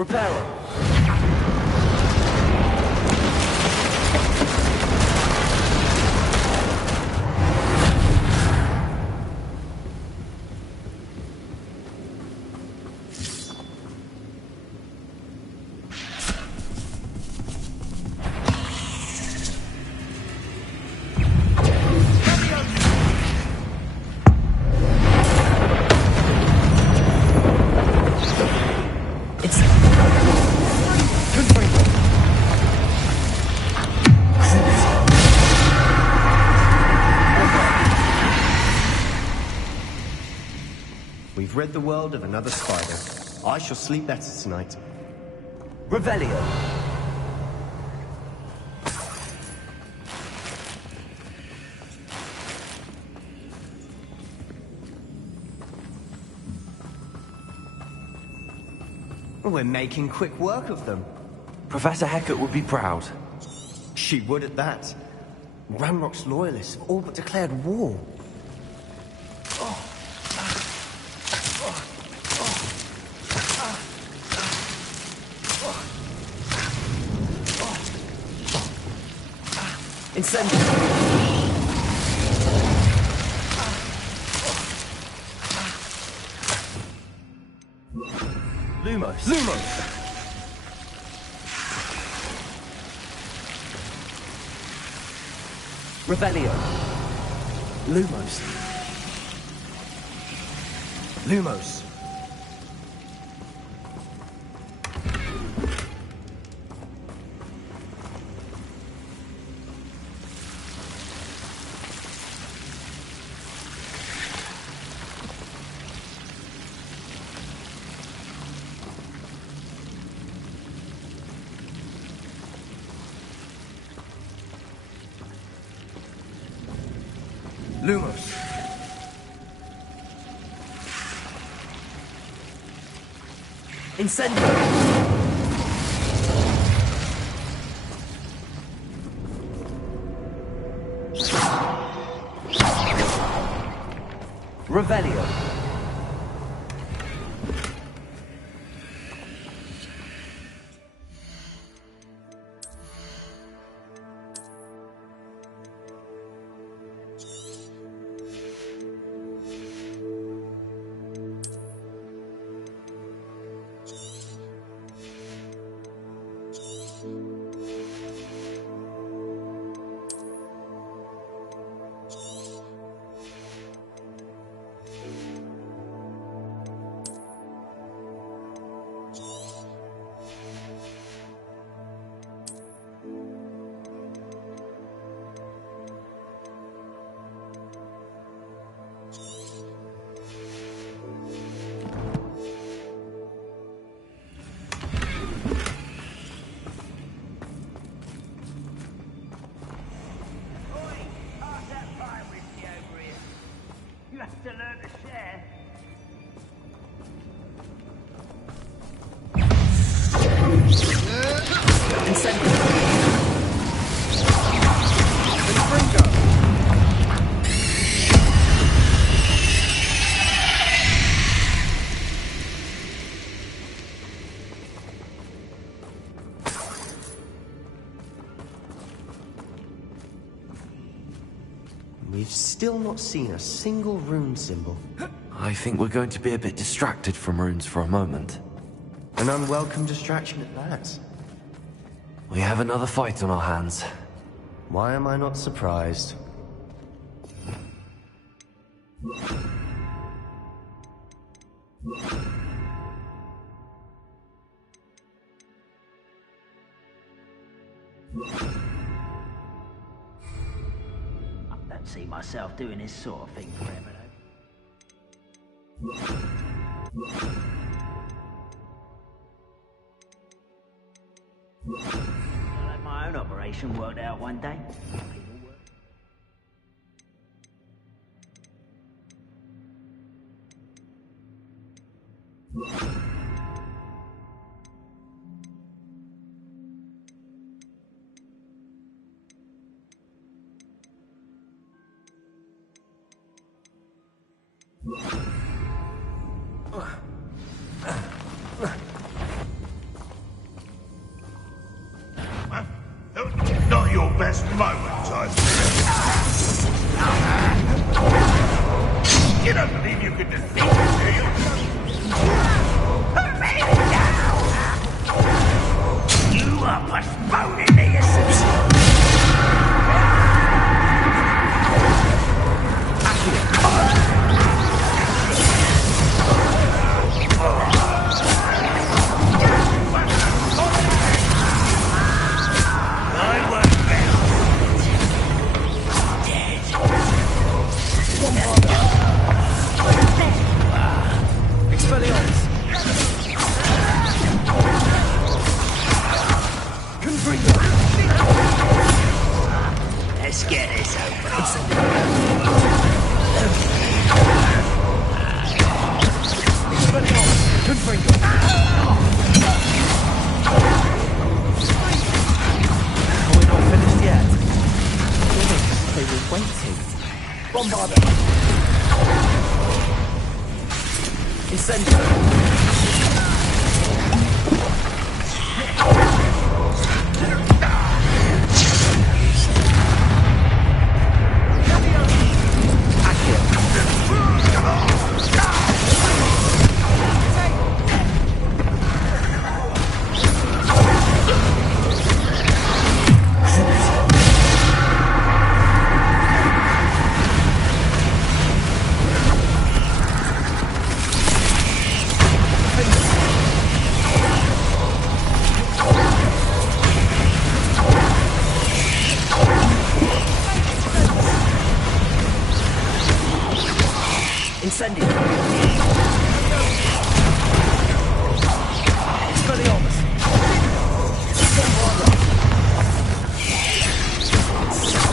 Reparo. We've rid the world of another spider. I shall sleep better tonight. Revelio. We're making quick work of them. Professor Hecat would be proud. She would at that. Ramrock's loyalists have all but declared war. Incendio. Lumos. Lumos. Revelio. Lumos. Lumos. Lumos. Incendio. Revelio. We've still not seen a single rune symbol. I think we're going to be a bit distracted from runes for a moment. An unwelcome distraction at that. We have another fight on our hands. Why am I not surprised? I don't see myself doing this sort of thing forever, though. I'll have my own operation worked out one day. Not your best moment, I think. You don't believe you can defeat me, do you? You are postponing the essence. Let's get this We're not finished yet. They were waiting. Bombard them. Incendio. Incendio. Expelliarmus. Bombarda.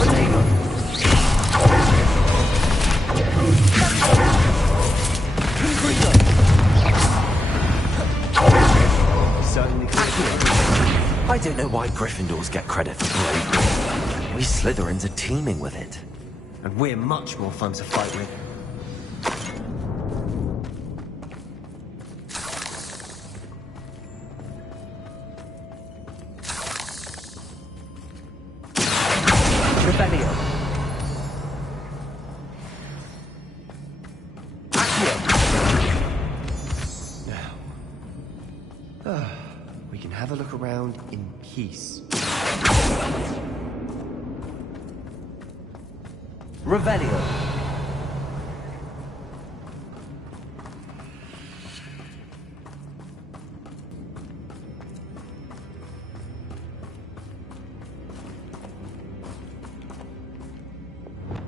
Redeemer. Concreto. Certainly accurate. I don't know why Gryffindors get credit for bravery. We Slytherins are teeming with it. And we're much more fun to fight with. Rebellion. Now. We can have a look around in peace. Revelio.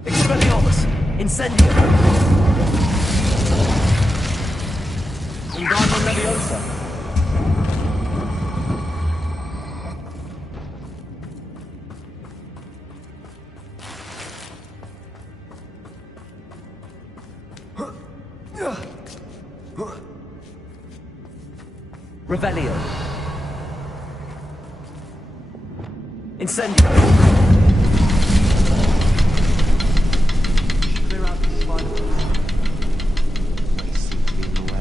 Expelliarmus. Incendio. Wingardium Leviosa. Revelio. Incendio. Clear out the spider. They seem to be in the way.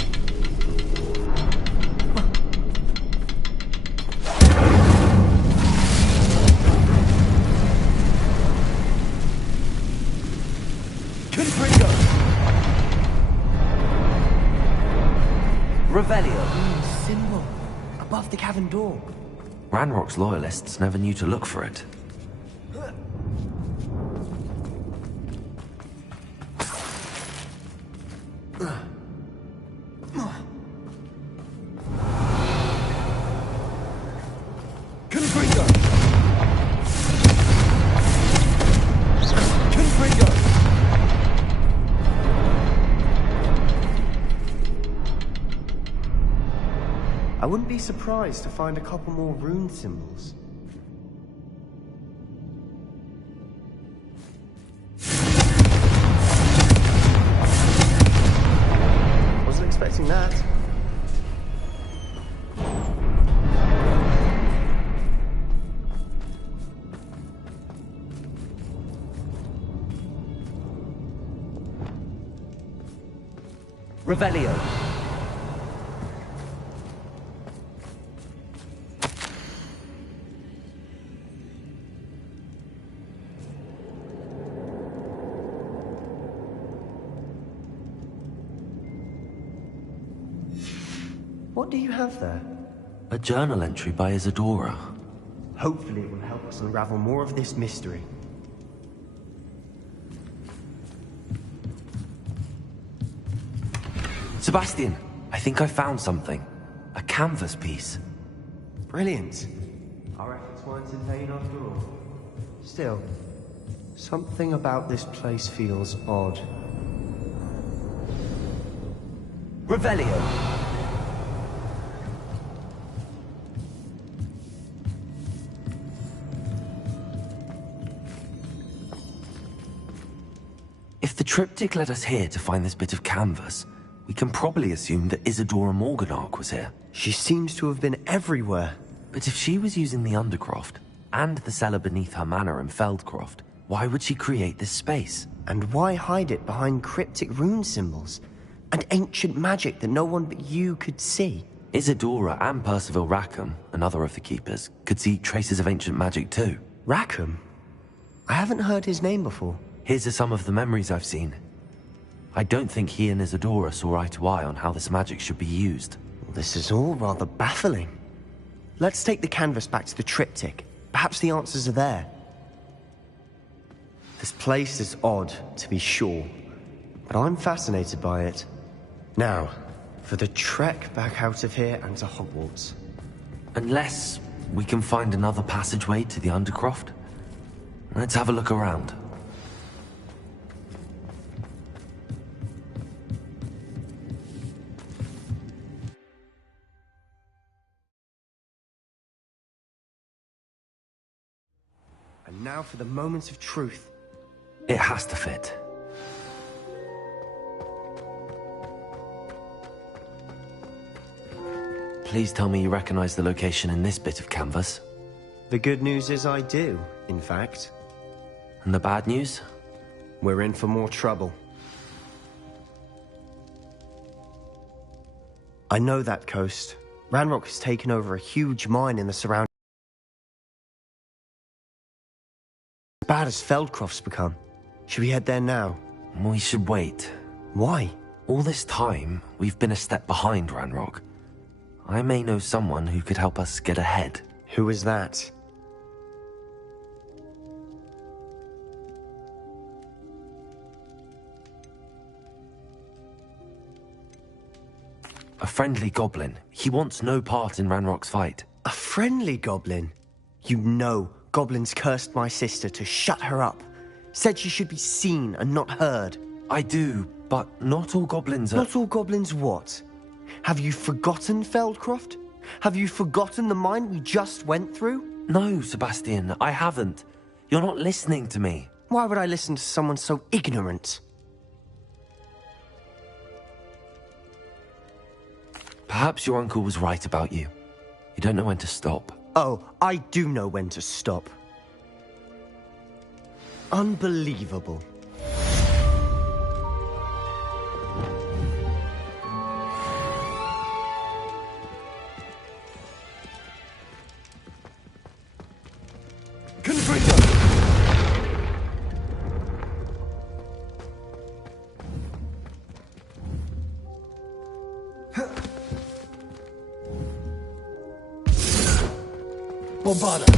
of the cavern door. Ranrock's loyalists never knew to look for it. I wouldn't be surprised to find a couple more rune symbols. Wasn't expecting that. Revelio. What do you have there? A journal entry by Isadora. Hopefully it will help us unravel more of this mystery. Sebastian, I think I found something. A canvas piece. Brilliant. Our efforts weren't in vain after all. Still, something about this place feels odd. Revelio. If the triptych led us here to find this bit of canvas, we can probably assume that Isadora Morganark was here. She seems to have been everywhere. But if she was using the Undercroft, and the cellar beneath her manor in Feldcroft, why would she create this space? And why hide it behind cryptic rune symbols? And ancient magic that no one but you could see? Isadora and Percival Rackham, another of the Keepers, could see traces of ancient magic too. Rackham? I haven't heard his name before. His are some of the memories I've seen. I don't think he and Isadora saw eye to eye on how this magic should be used. Well, this is all rather baffling. Let's take the canvas back to the triptych. Perhaps the answers are there. This place is odd, to be sure, but I'm fascinated by it. Now, for the trek back out of here and to Hogwarts. Unless we can find another passageway to the Undercroft. Let's have a look around. And now for the moment of truth. It has to fit. Please tell me you recognize the location in this bit of canvas. The good news is I do, in fact. And the bad news? We're in for more trouble. I know that coast. Ranrock has taken over a huge mine in the surrounding... As bad as Feldcroft's become. Should we head there now? We should wait. Why? All this time, we've been a step behind Ranrock. I may know someone who could help us get ahead. Who is that? A friendly goblin. He wants no part in Ranrock's fight. A friendly goblin? You know goblins cursed my sister to shut her up. Said she should be seen and not heard. I do, but not all goblins are... Not all goblins what? Have you forgotten Feldcroft? Have you forgotten the mine we just went through? No, Sebastian, I haven't. You're not listening to me. Why would I listen to someone so ignorant? Perhaps your uncle was right about you. You don't know when to stop. Oh, I do know when to stop. Unbelievable. Bombarda!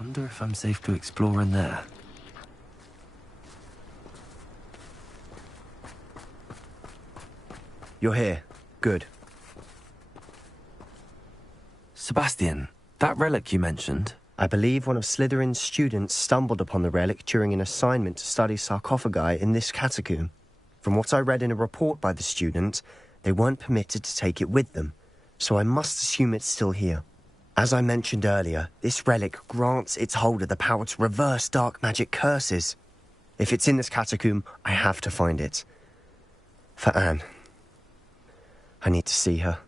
Wonder if I'm safe to explore in there. You're here. Good. Sebastian, that relic you mentioned? I believe one of Slytherin's students stumbled upon the relic during an assignment to study sarcophagi in this catacomb. From what I read in a report by the student, they weren't permitted to take it with them, so I must assume it's still here. As I mentioned earlier, this relic grants its holder the power to reverse dark magic curses. If it's in this catacomb, I have to find it. For Anne. I need to see her.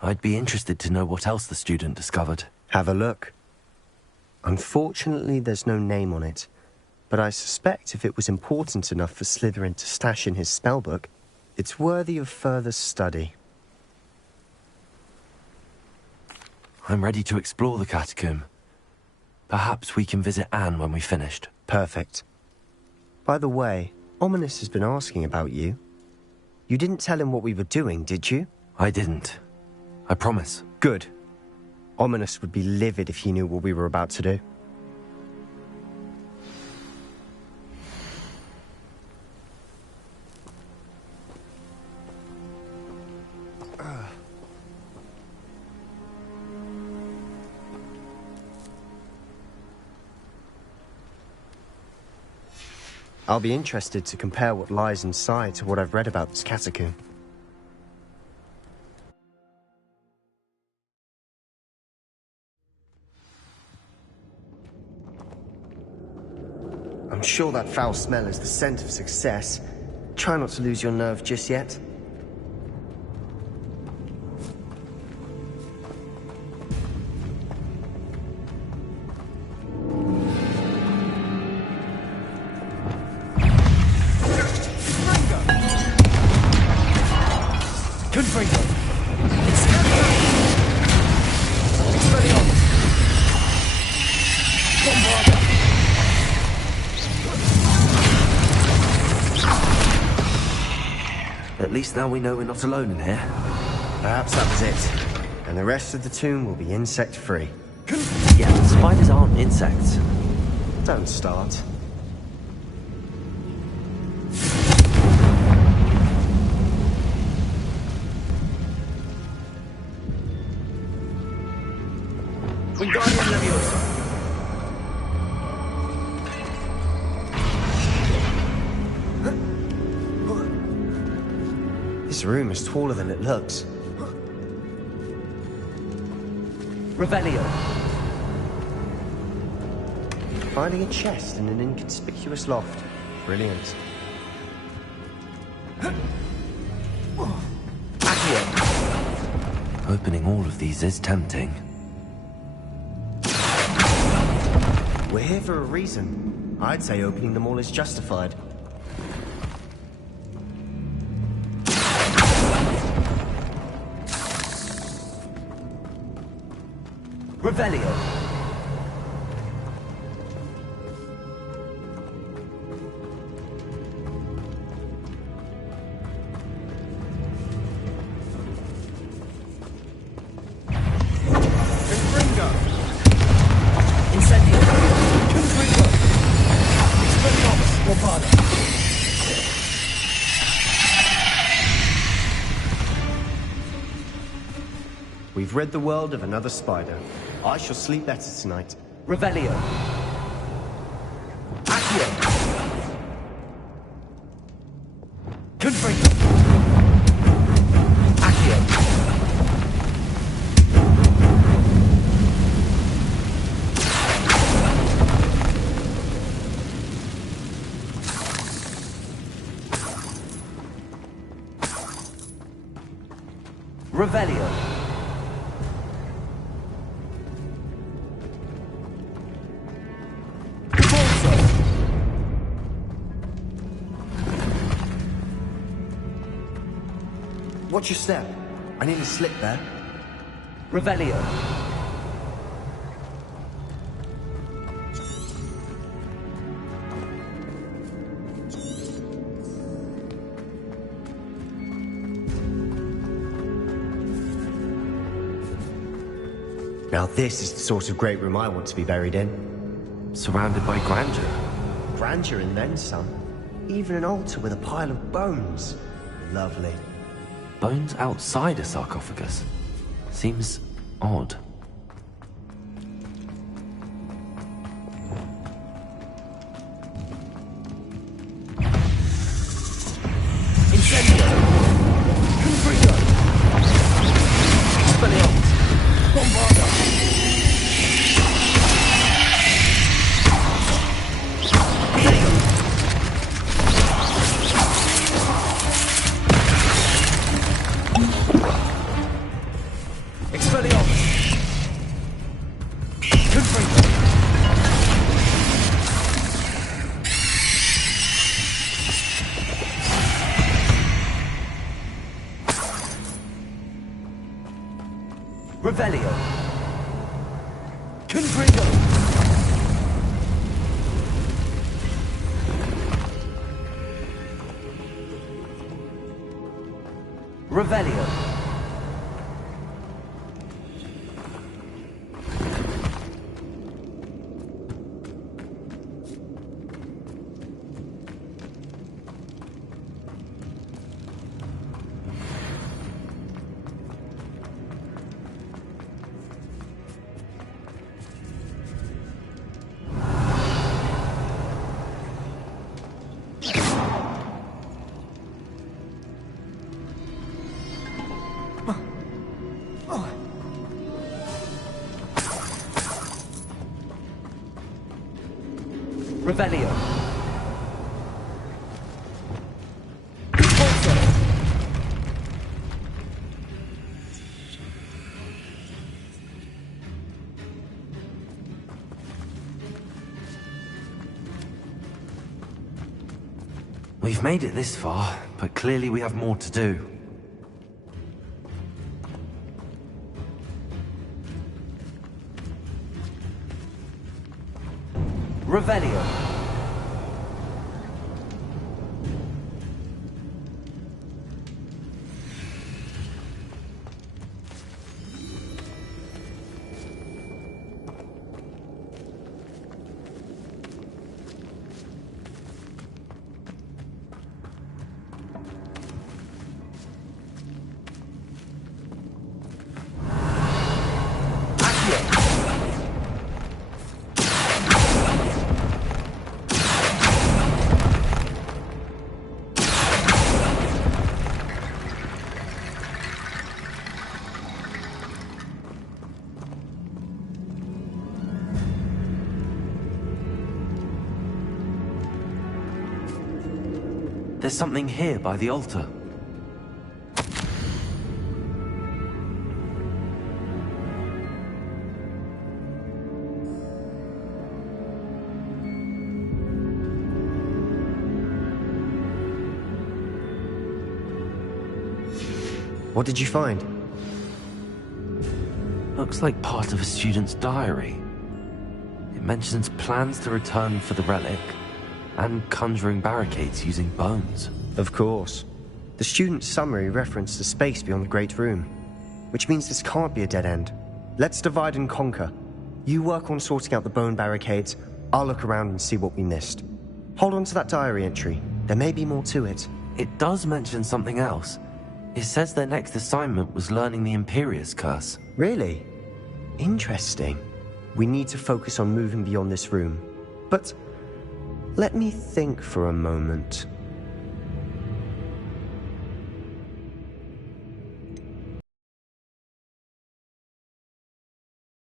I'd be interested to know what else the student discovered. Have a look. Unfortunately, there's no name on it, but I suspect if it was important enough for Slytherin to stash in his spellbook, it's worthy of further study. I'm ready to explore the catacomb. Perhaps we can visit Anne when we've finished. Perfect. By the way, Ominous has been asking about you. You didn't tell him what we were doing, did you? I didn't. I promise. Good. Ominous would be livid if he knew what we were about to do. I'll be interested to compare what lies inside to what I've read about this catacomb. I'm sure that foul smell is the scent of success. Try not to lose your nerve just yet. At least now we know we're not alone in here. Perhaps that was it. And the rest of the tomb will be insect-free. Yeah, spiders aren't insects. Don't start. Wingardium Leviosa. This room is taller than it looks. Revelio. Finding a chest in an inconspicuous loft. Brilliant. Opening all of these is tempting. We're here for a reason. I'd say opening them all is justified. Revelio. We've rid the world of another spider. I shall sleep better tonight. Revelio. Accio. Confringo. Accio. Revelio. Watch your step. I nearly slipped there. Revelio. Now this is the sort of great room I want to be buried in. Surrounded by grandeur. Grandeur and then some. Even an altar with a pile of bones. Lovely. Bones outside a sarcophagus? Seems odd. Incendio. Confringo. Expelliarmus. Bombarda. Revelio. Confringo. Revelio. Revelio. We've made it this far, but clearly we have more to do. Revelio. There's something here by the altar. What did you find? Looks like part of a student's diary. It mentions plans to return for the relic and conjuring barricades using bones. Of course. The student's summary referenced the space beyond the Great Room, which means this can't be a dead end. Let's divide and conquer. You work on sorting out the bone barricades, I'll look around and see what we missed. Hold on to that diary entry. There may be more to it. It does mention something else. It says their next assignment was learning the Imperious Curse. Really? Interesting. We need to focus on moving beyond this room. But let me think for a moment.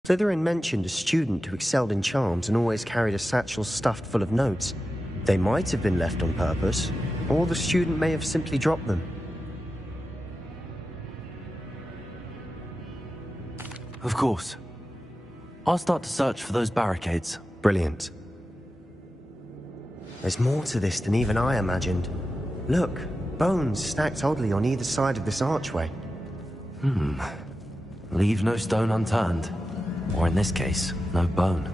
Slytherin mentioned a student who excelled in charms and always carried a satchel stuffed full of notes. They might have been left on purpose, or the student may have simply dropped them. Of course. I'll start to search for those barricades. Brilliant. There's more to this than even I imagined. Look, bones stacked oddly on either side of this archway. Leave no stone unturned. Or in this case, no bone.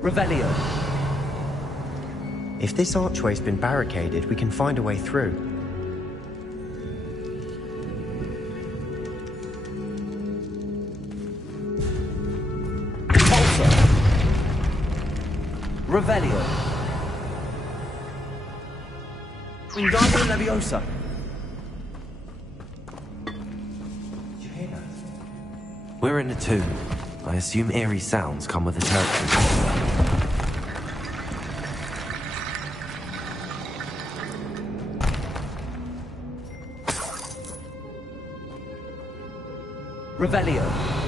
Revelio. If this archway's been barricaded, we can find a way through. Revelio. Wingardium Leviosa. We're in a tomb. I assume eerie sounds come with the territory. Revelio.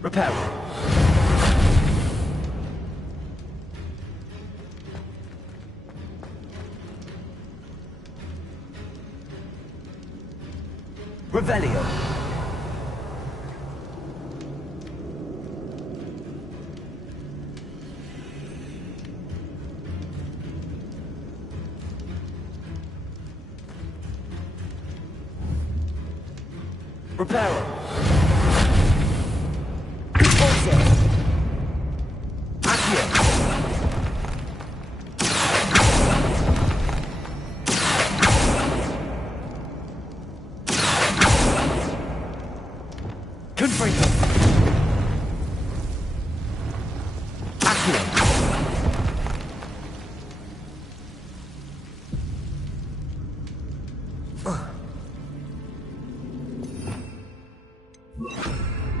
Repair. Revelio. Reparo.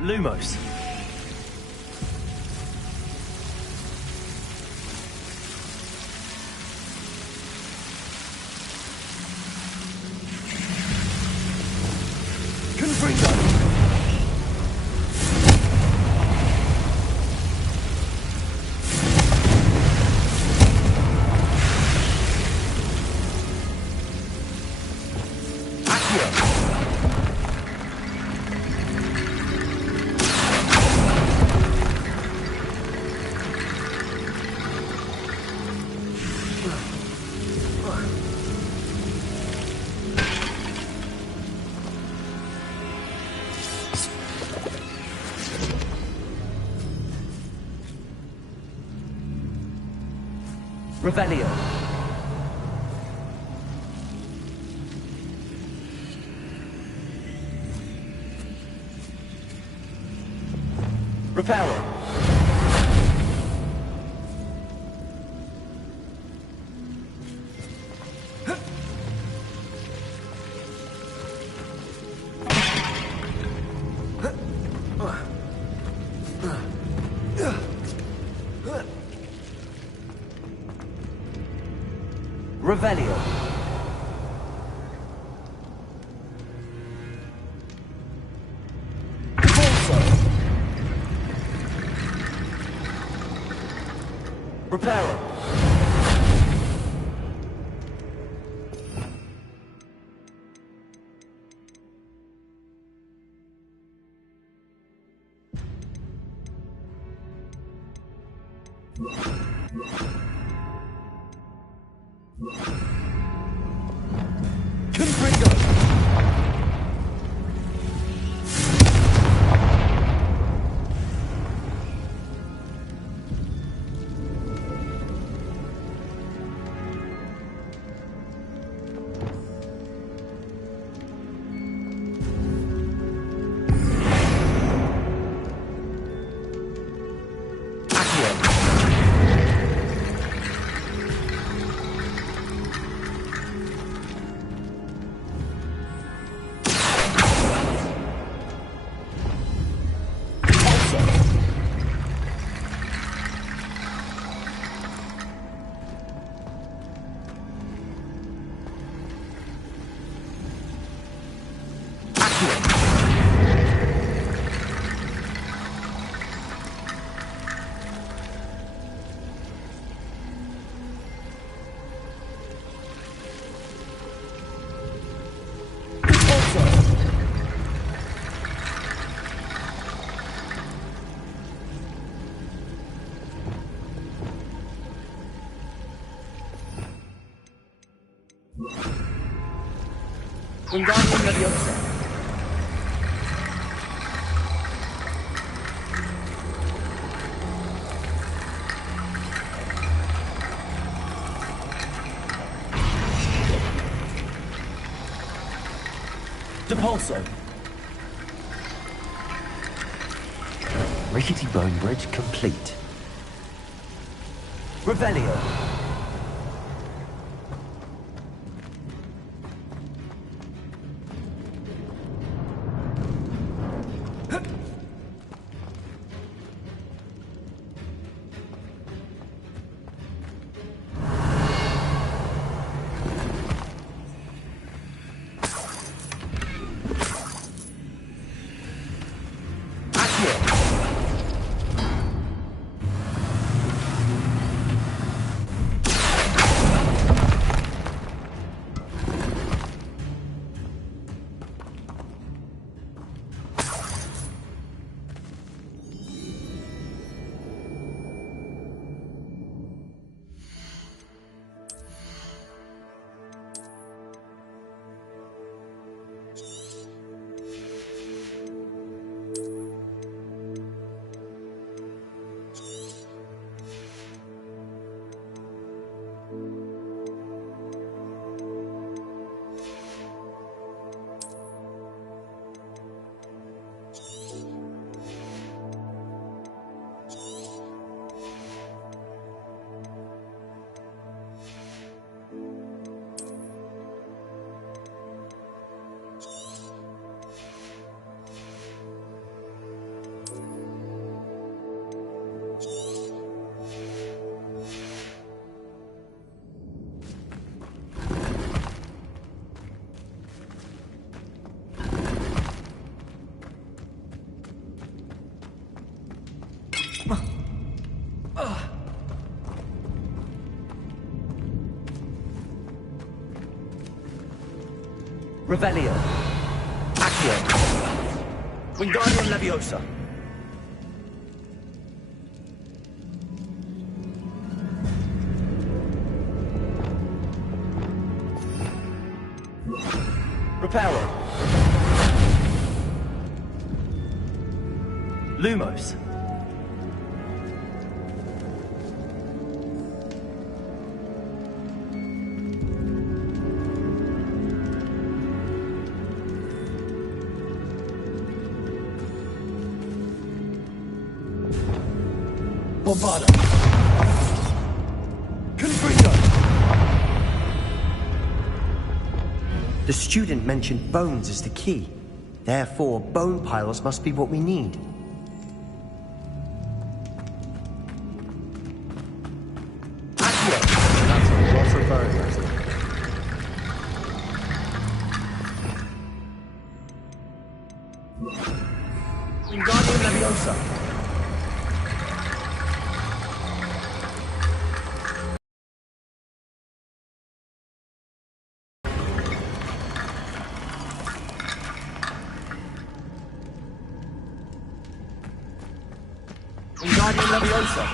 Lumos. Revelio. Reparo. Revelio. Reparo. Confringo. Wingardium Leviosa. Depulso. Rickety bone bridge complete. Revelio. Revelio. Accio. Wingardium Leviosa. Reparo. Lumos. Bombarda. Confringo. The student mentioned bones as the key. Therefore, bone piles must be what we need. That's a lot of bones. Wingardium Leviosa. Wingardium Leviosa.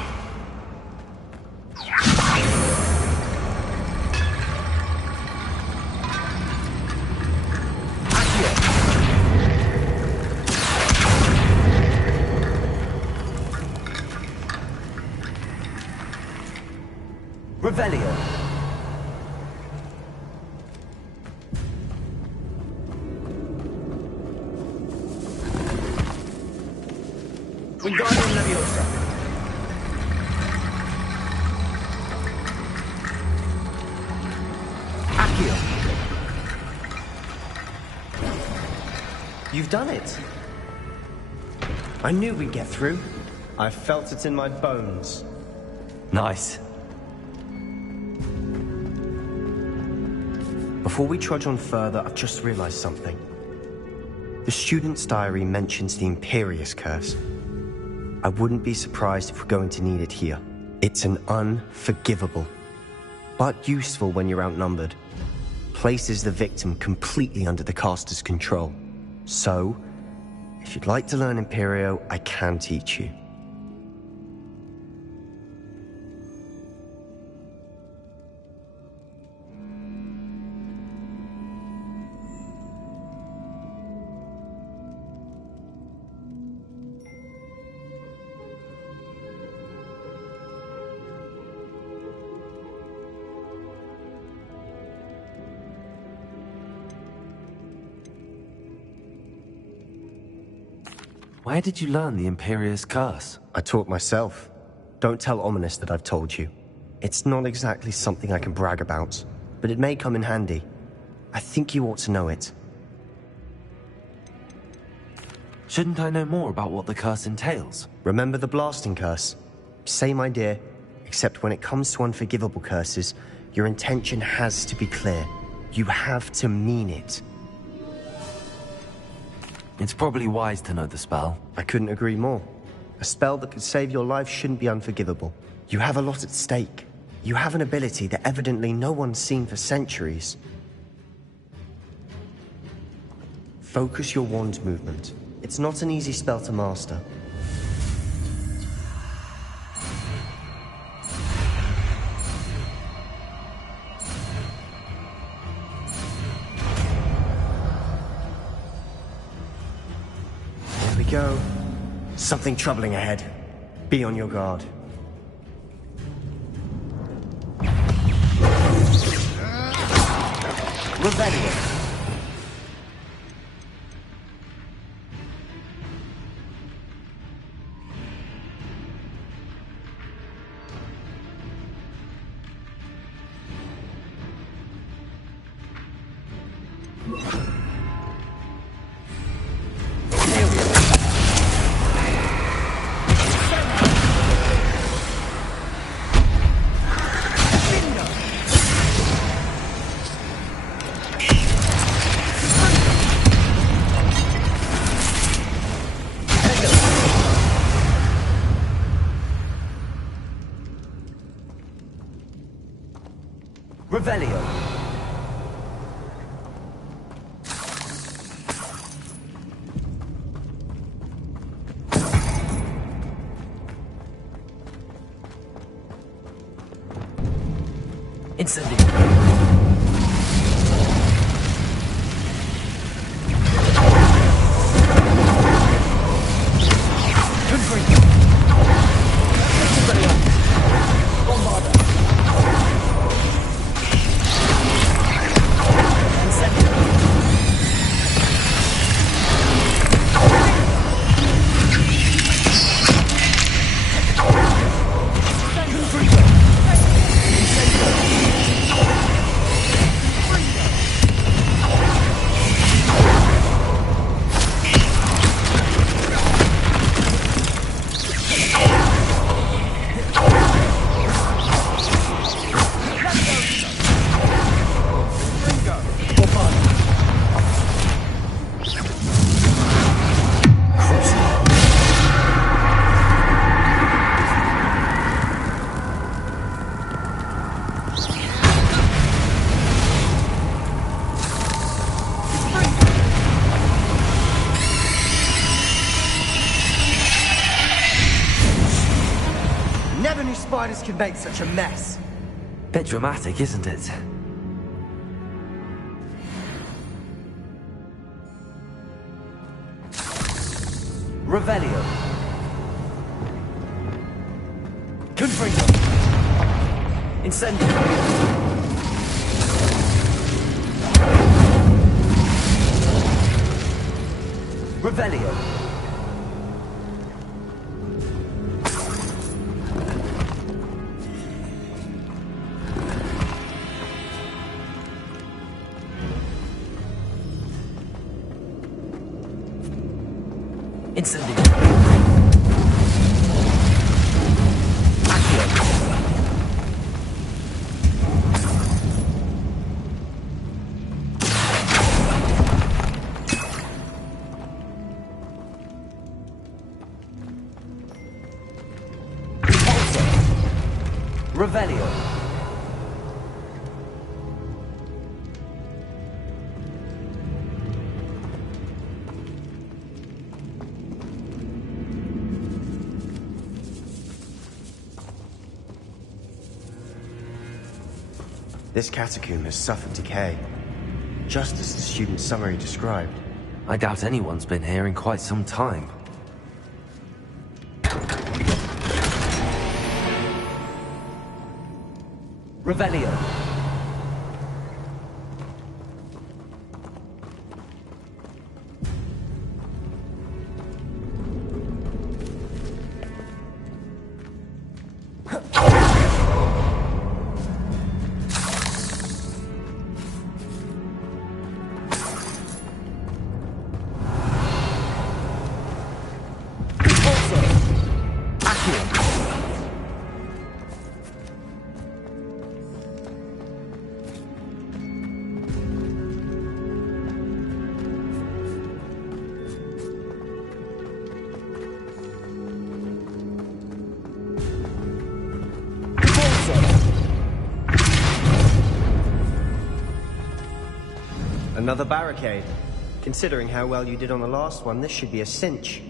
Revelio. Wingardium Leviosa. Accio. You've done it. I knew we'd get through. I felt it in my bones. Nice. Before we trudge on further, I've just realized something. The student's diary mentions the Imperious Curse. I wouldn't be surprised if we're going to need it here. It's an unforgivable, but useful when you're outnumbered. Places the victim completely under the caster's control. So, if you'd like to learn Imperio, I can teach you. Where did you learn the Imperious Curse? I taught myself. Don't tell Ominous that I've told you. It's not exactly something I can brag about, but it may come in handy. I think you ought to know it. Shouldn't I know more about what the curse entails? Remember the blasting curse? Same idea, except when it comes to unforgivable curses, your intention has to be clear. You have to mean it. It's probably wise to know the spell. I couldn't agree more. A spell that could save your life shouldn't be unforgivable. You have a lot at stake. You have an ability that evidently no one's seen for centuries. Focus your wand's movement. It's not an easy spell to master. There we go. Something troubling ahead. Be on your guard. Revelio. Revelio. Incendio. Confringo. Bombarda. never knew spiders could make such a mess. Bit dramatic, isn't it? Revelio. Confringo. Incendio. Revelio. Incendio. Accio. Revelio. This catacomb has suffered decay, just as the student's summary described. I doubt anyone's been here in quite some time. Revelio. Another barricade. Considering how well you did on the last one, this should be a cinch.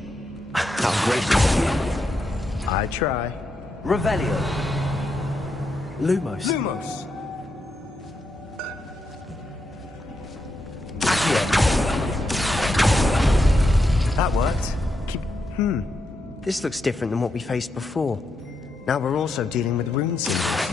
How gracious of you. I try. Revelio. Lumos. Lumos! That worked. This looks different than what we faced before. Now we're also dealing with rune symbols.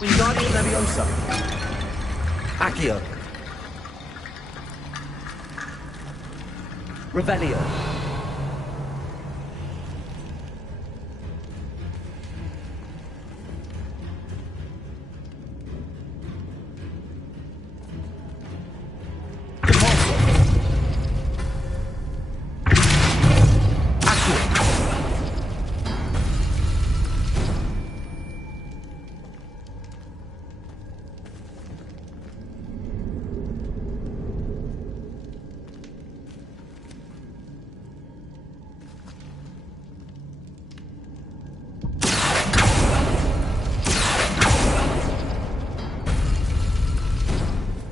Wingardium Leviosa. Accio. Revelio.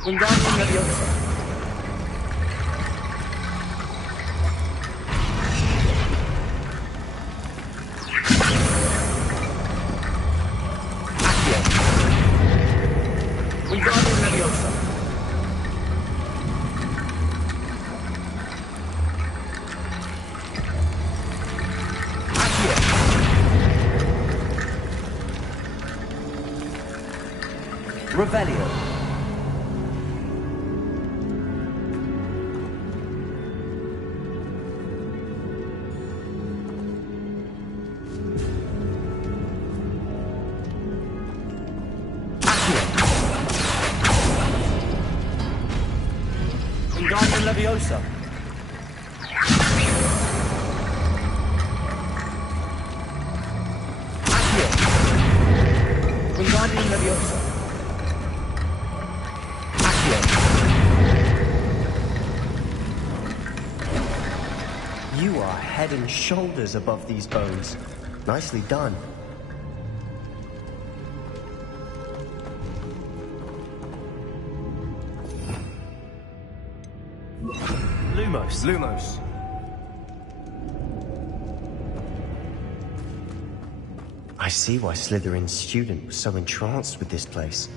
Wingardium Leviosa. Accio. Wingardium Leviosa. Accio. Revelio. Leviosa. Accio. Wingardium Leviosa. Accio. You are head and shoulders above these bones. Nicely done. Lumos. Lumos. I see why Slytherin's student was so entranced with this place.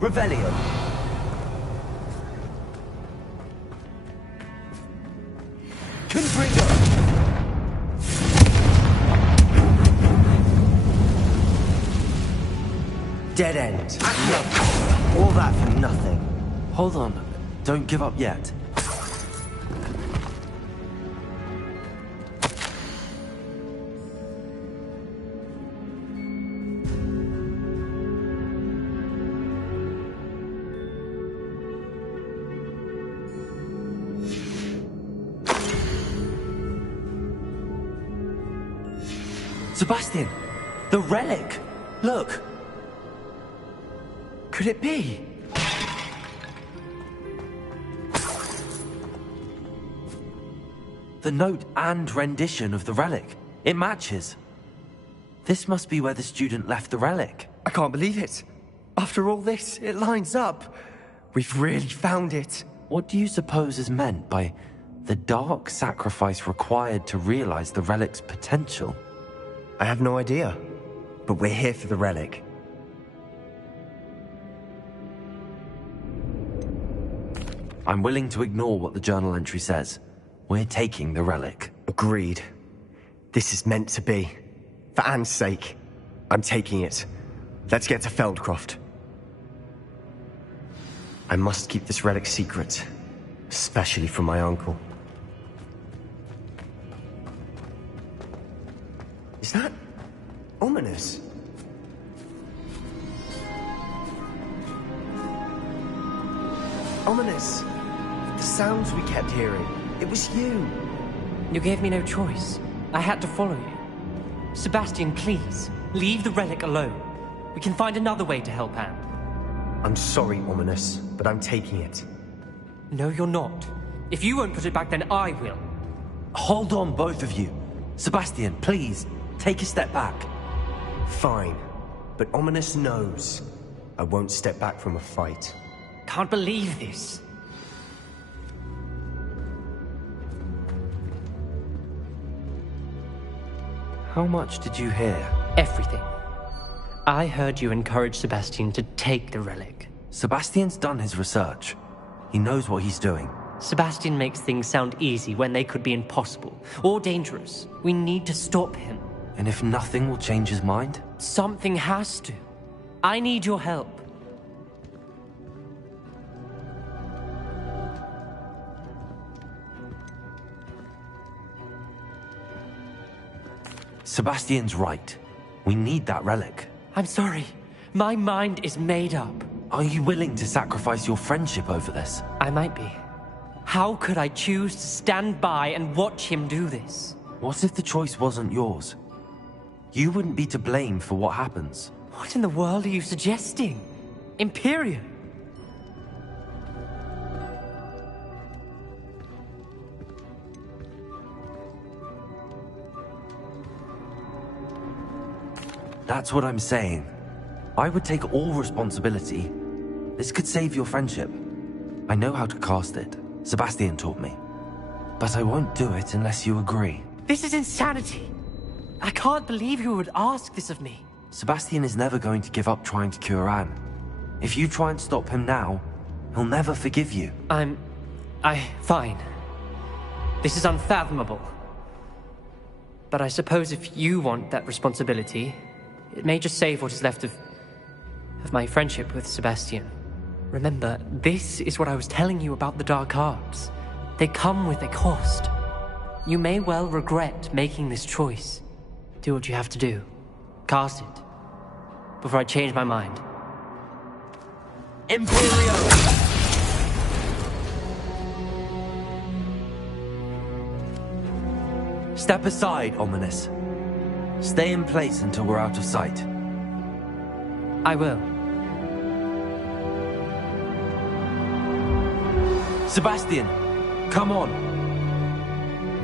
Revelio. Confringo. Dead end. All that for nothing. Hold on. Don't give up yet. Sebastian! The relic! Look! Could it be? The note and rendition of the relic. It matches. This must be where the student left the relic. I can't believe it. After all this, it lines up. We've really found it. What do you suppose is meant by the dark sacrifice required to realize the relic's potential? I have no idea, but we're here for the relic. I'm willing to ignore what the journal entry says. We're taking the relic. Agreed. This is meant to be. For Anne's sake, I'm taking it. Let's get to Feldcroft. I must keep this relic secret, especially from my uncle. Is that ominous? Ominous. The sounds we kept hearing. It was you. You gave me no choice. I had to follow you. Sebastian, please, leave the relic alone. We can find another way to help Anne. I'm sorry, Ominous, but I'm taking it. No, you're not. If you won't put it back, then I will. Hold on, both of you. Sebastian, please, take a step back. Fine, but Ominous knows I won't step back from a fight. Can't believe this. How much did you hear? Everything. I heard you encourage Sebastian to take the relic. Sebastian's done his research. He knows what he's doing. Sebastian makes things sound easy when they could be impossible or dangerous. We need to stop him. And if nothing will change his mind? Something has to. I need your help. Sebastian's right. We need that relic. I'm sorry. My mind is made up. Are you willing to sacrifice your friendship over this? I might be. How could I choose to stand by and watch him do this? What if the choice wasn't yours? You wouldn't be to blame for what happens. What in the world are you suggesting? Imperium? That's what I'm saying. I would take all responsibility. This could save your friendship. I know how to cast it. Sebastian taught me. But I won't do it unless you agree. This is insanity. I can't believe you would ask this of me. Sebastian is never going to give up trying to cure Anne. If you try and stop him now, he'll never forgive you. Fine. This is unfathomable. But I suppose if you want that responsibility, it may just save what is left of my friendship with Sebastian. Remember, this is what I was telling you about the dark arts. They come with a cost. You may well regret making this choice. Do what you have to do. Cast it. Before I change my mind. Imperio! Step aside, Ominous. Stay in place until we're out of sight. I will. Sebastian, come on.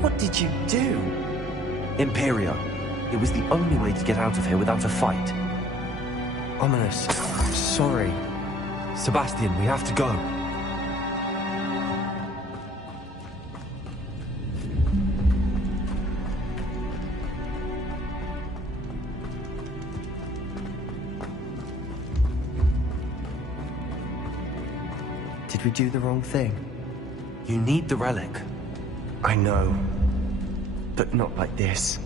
What did you do? Imperio. It was the only way to get out of here without a fight. Ominous, I'm sorry. Sebastian, we have to go. Did we do the wrong thing? You need the relic. I know. But not like this.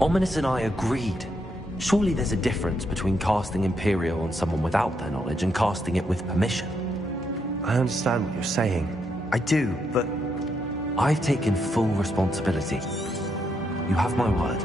Ominous and I agreed. Surely there's a difference between casting Imperio on someone without their knowledge and casting it with permission. I understand what you're saying. I do, but... I've taken full responsibility. You have my word.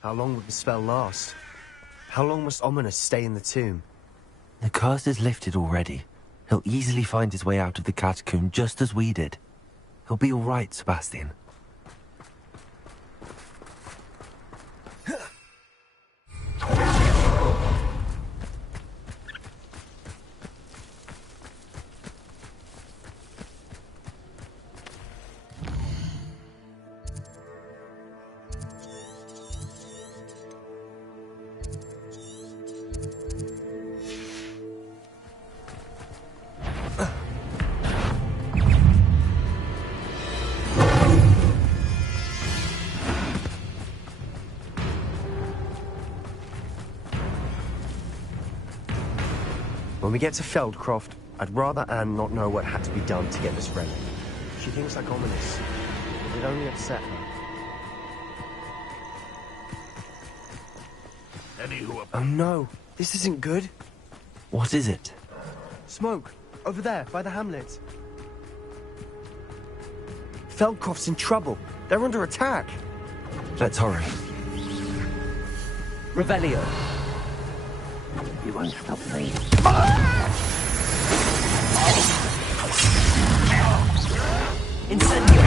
How long would the spell last? How long must Ominous stay in the tomb? The curse is lifted already. He'll easily find his way out of the catacomb just as we did. He'll be all right, Sebastian. When we get to Feldcroft, I'd rather Anne not know what had to be done to get this relic. She thinks like Ominous. It'd only upset her. Oh no, this isn't good. What is it? Smoke, over there, by the hamlet. Feldcroft's in trouble. They're under attack. Let's hurry. Revelio. You won't stop me. Incendio.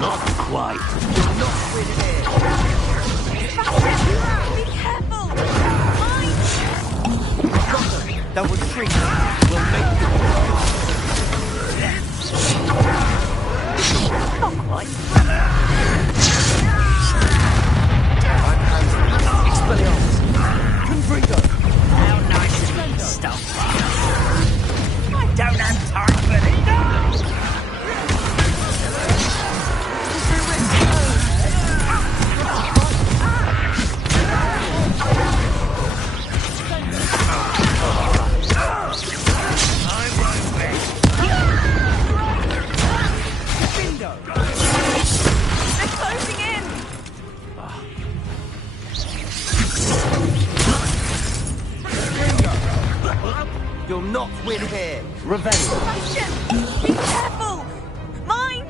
Not quite. You're not winning it. Be careful! That was trick. We'll make Not quite. Expelliarmus. Confringo. How nice of you to stop. I don't have time for this. You'll not win here. Revenge. Sebastian, be careful! Mind!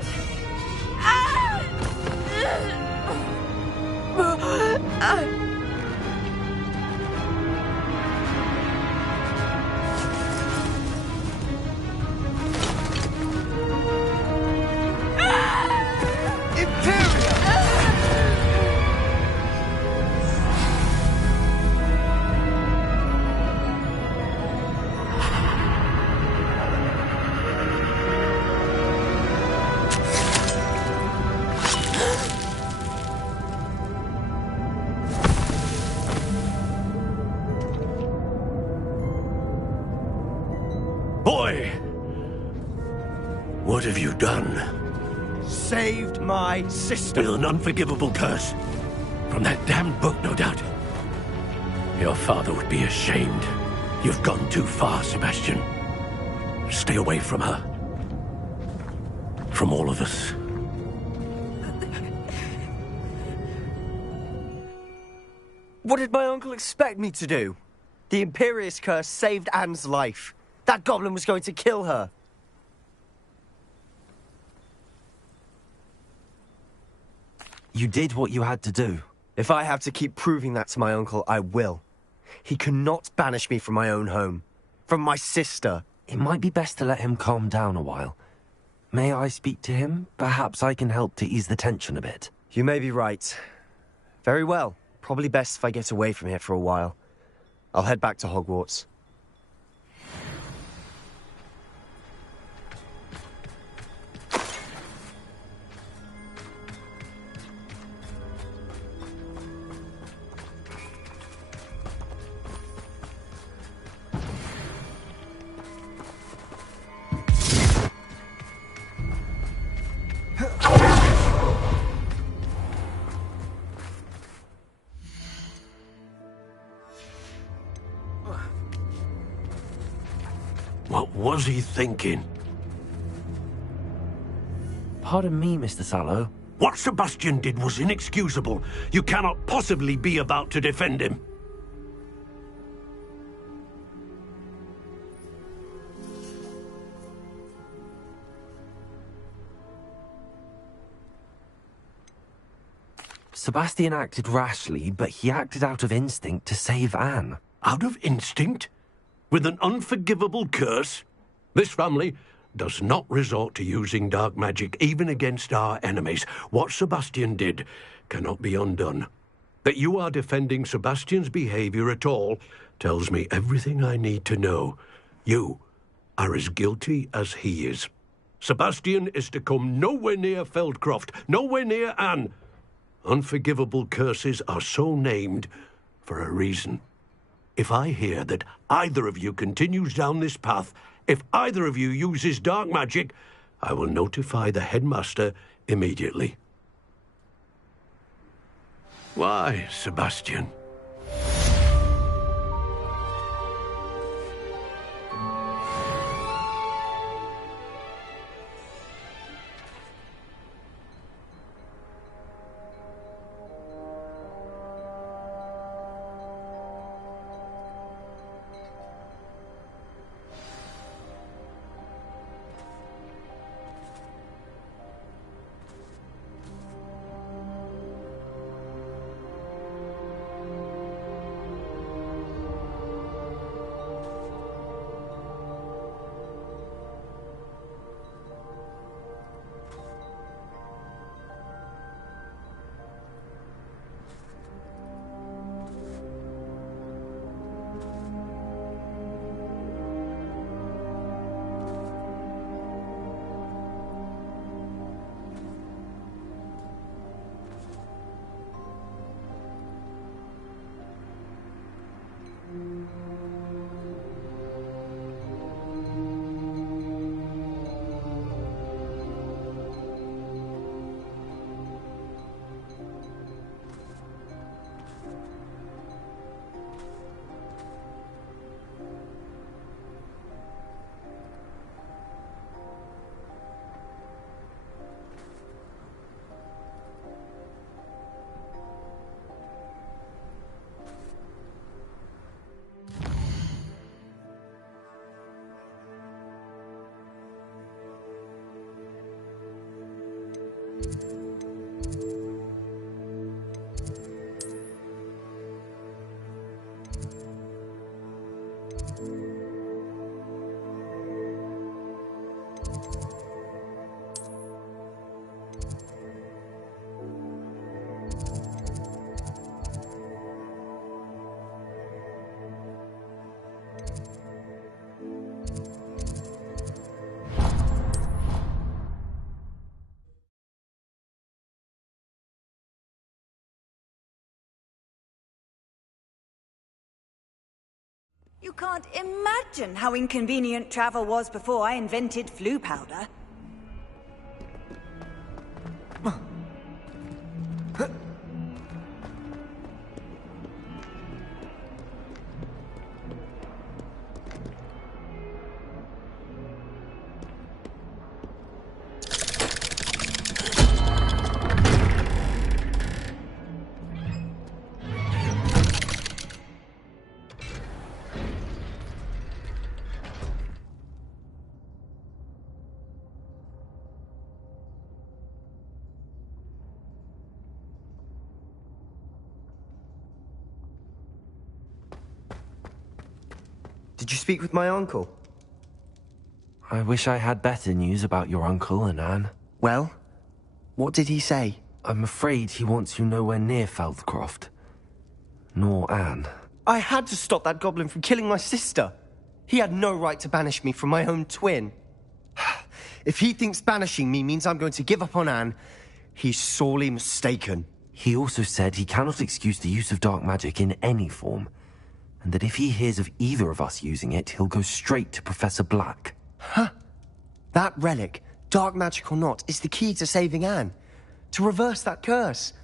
Boy! What have you done? Saved my sister. With an unforgivable curse. From that damned book, no doubt. Your father would be ashamed. You've gone too far, Sebastian. Stay away from her. From all of us. What did my uncle expect me to do? The Imperious curse saved Anne's life. That goblin was going to kill her. You did what you had to do. If I have to keep proving that to my uncle, I will. He cannot banish me from my own home. From my sister. It might be best to let him calm down a while. May I speak to him? Perhaps I can help to ease the tension a bit. You may be right. Very well. Probably best if I get away from here for a while. I'll head back to Hogwarts. was he thinking? Pardon me, Mr. Sallow. What Sebastian did was inexcusable. You cannot possibly be about to defend him. Sebastian acted rashly, but he acted out of instinct to save Anne. Out of instinct? With an unforgivable curse? This family does not resort to using dark magic even against our enemies. What Sebastian did cannot be undone. That you are defending Sebastian's behavior at all tells me everything I need to know. You are as guilty as he is. Sebastian is to come nowhere near Feldcroft, nowhere near Anne. Unforgivable curses are so named for a reason. If I hear that either of you continues down this path, if either of you uses dark magic, I will notify the headmaster immediately. Why, Sebastian? You can't imagine how inconvenient travel was before I invented flu powder. Did you speak with my uncle? I wish I had better news about your uncle and Anne. Well, what did he say? I'm afraid he wants you nowhere near Feldcroft. Nor Anne. I had to stop that goblin from killing my sister. He had no right to banish me from my own twin. If he thinks banishing me means I'm going to give up on Anne, he's sorely mistaken. He also said he cannot excuse the use of dark magic in any form, and that if he hears of either of us using it, he'll go straight to Professor Black. Huh? That relic, dark magic or not, is the key to saving Anne. To reverse that curse.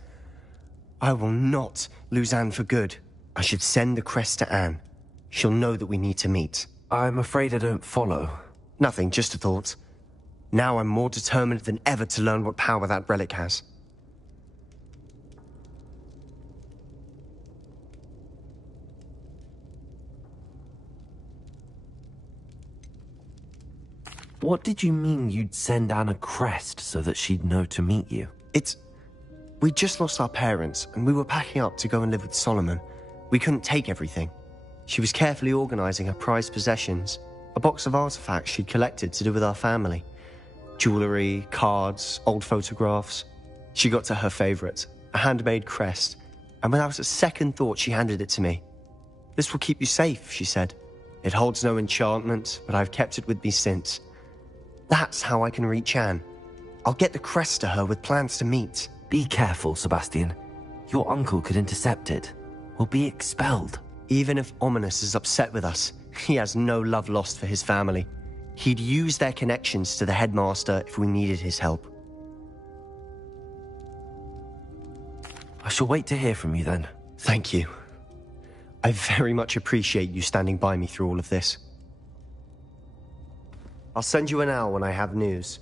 I will not lose Anne for good. I should send the crest to Anne. She'll know that we need to meet. I'm afraid I don't follow. Nothing, just a thought. Now I'm more determined than ever to learn what power that relic has. What did you mean you'd send Anne a crest so that she'd know to meet you? We just lost our parents, and we were packing up to go and live with Solomon. We couldn't take everything. She was carefully organizing her prized possessions, a box of artifacts she'd collected to do with our family. Jewelry, cards, old photographs. She got to her favorite, a handmade crest, and without a second thought she handed it to me. "This will keep you safe," she said. "It holds no enchantment, but I've kept it with me since. That's how I can reach Anne. I'll get the crest to her with plans to meet." Be careful, Sebastian. Your uncle could intercept it. We'll be expelled. Even if Ominous is upset with us, he has no love lost for his family. He'd use their connections to the headmaster if we needed his help. I shall wait to hear from you then. Thank you. I very much appreciate you standing by me through all of this. I'll send you an owl when I have news.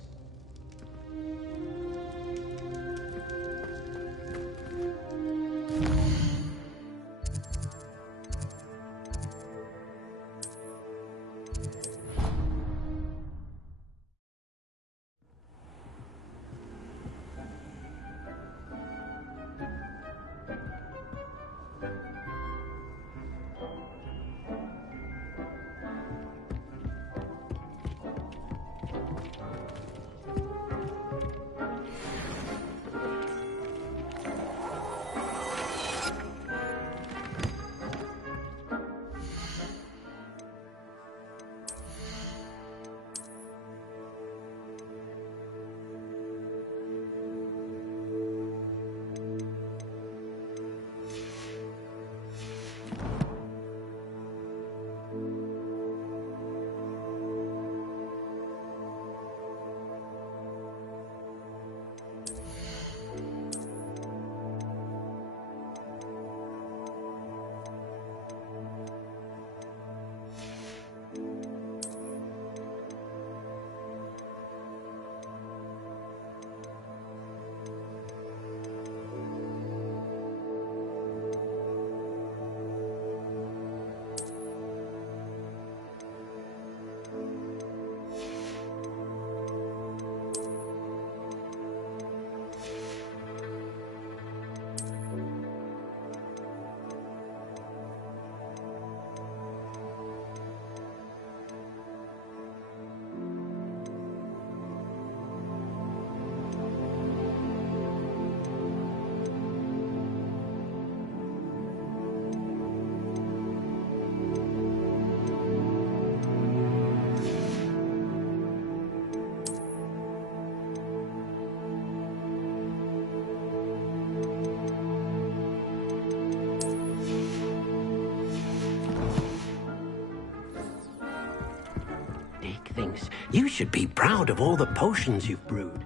Thinks you should be proud of all the potions you've brewed.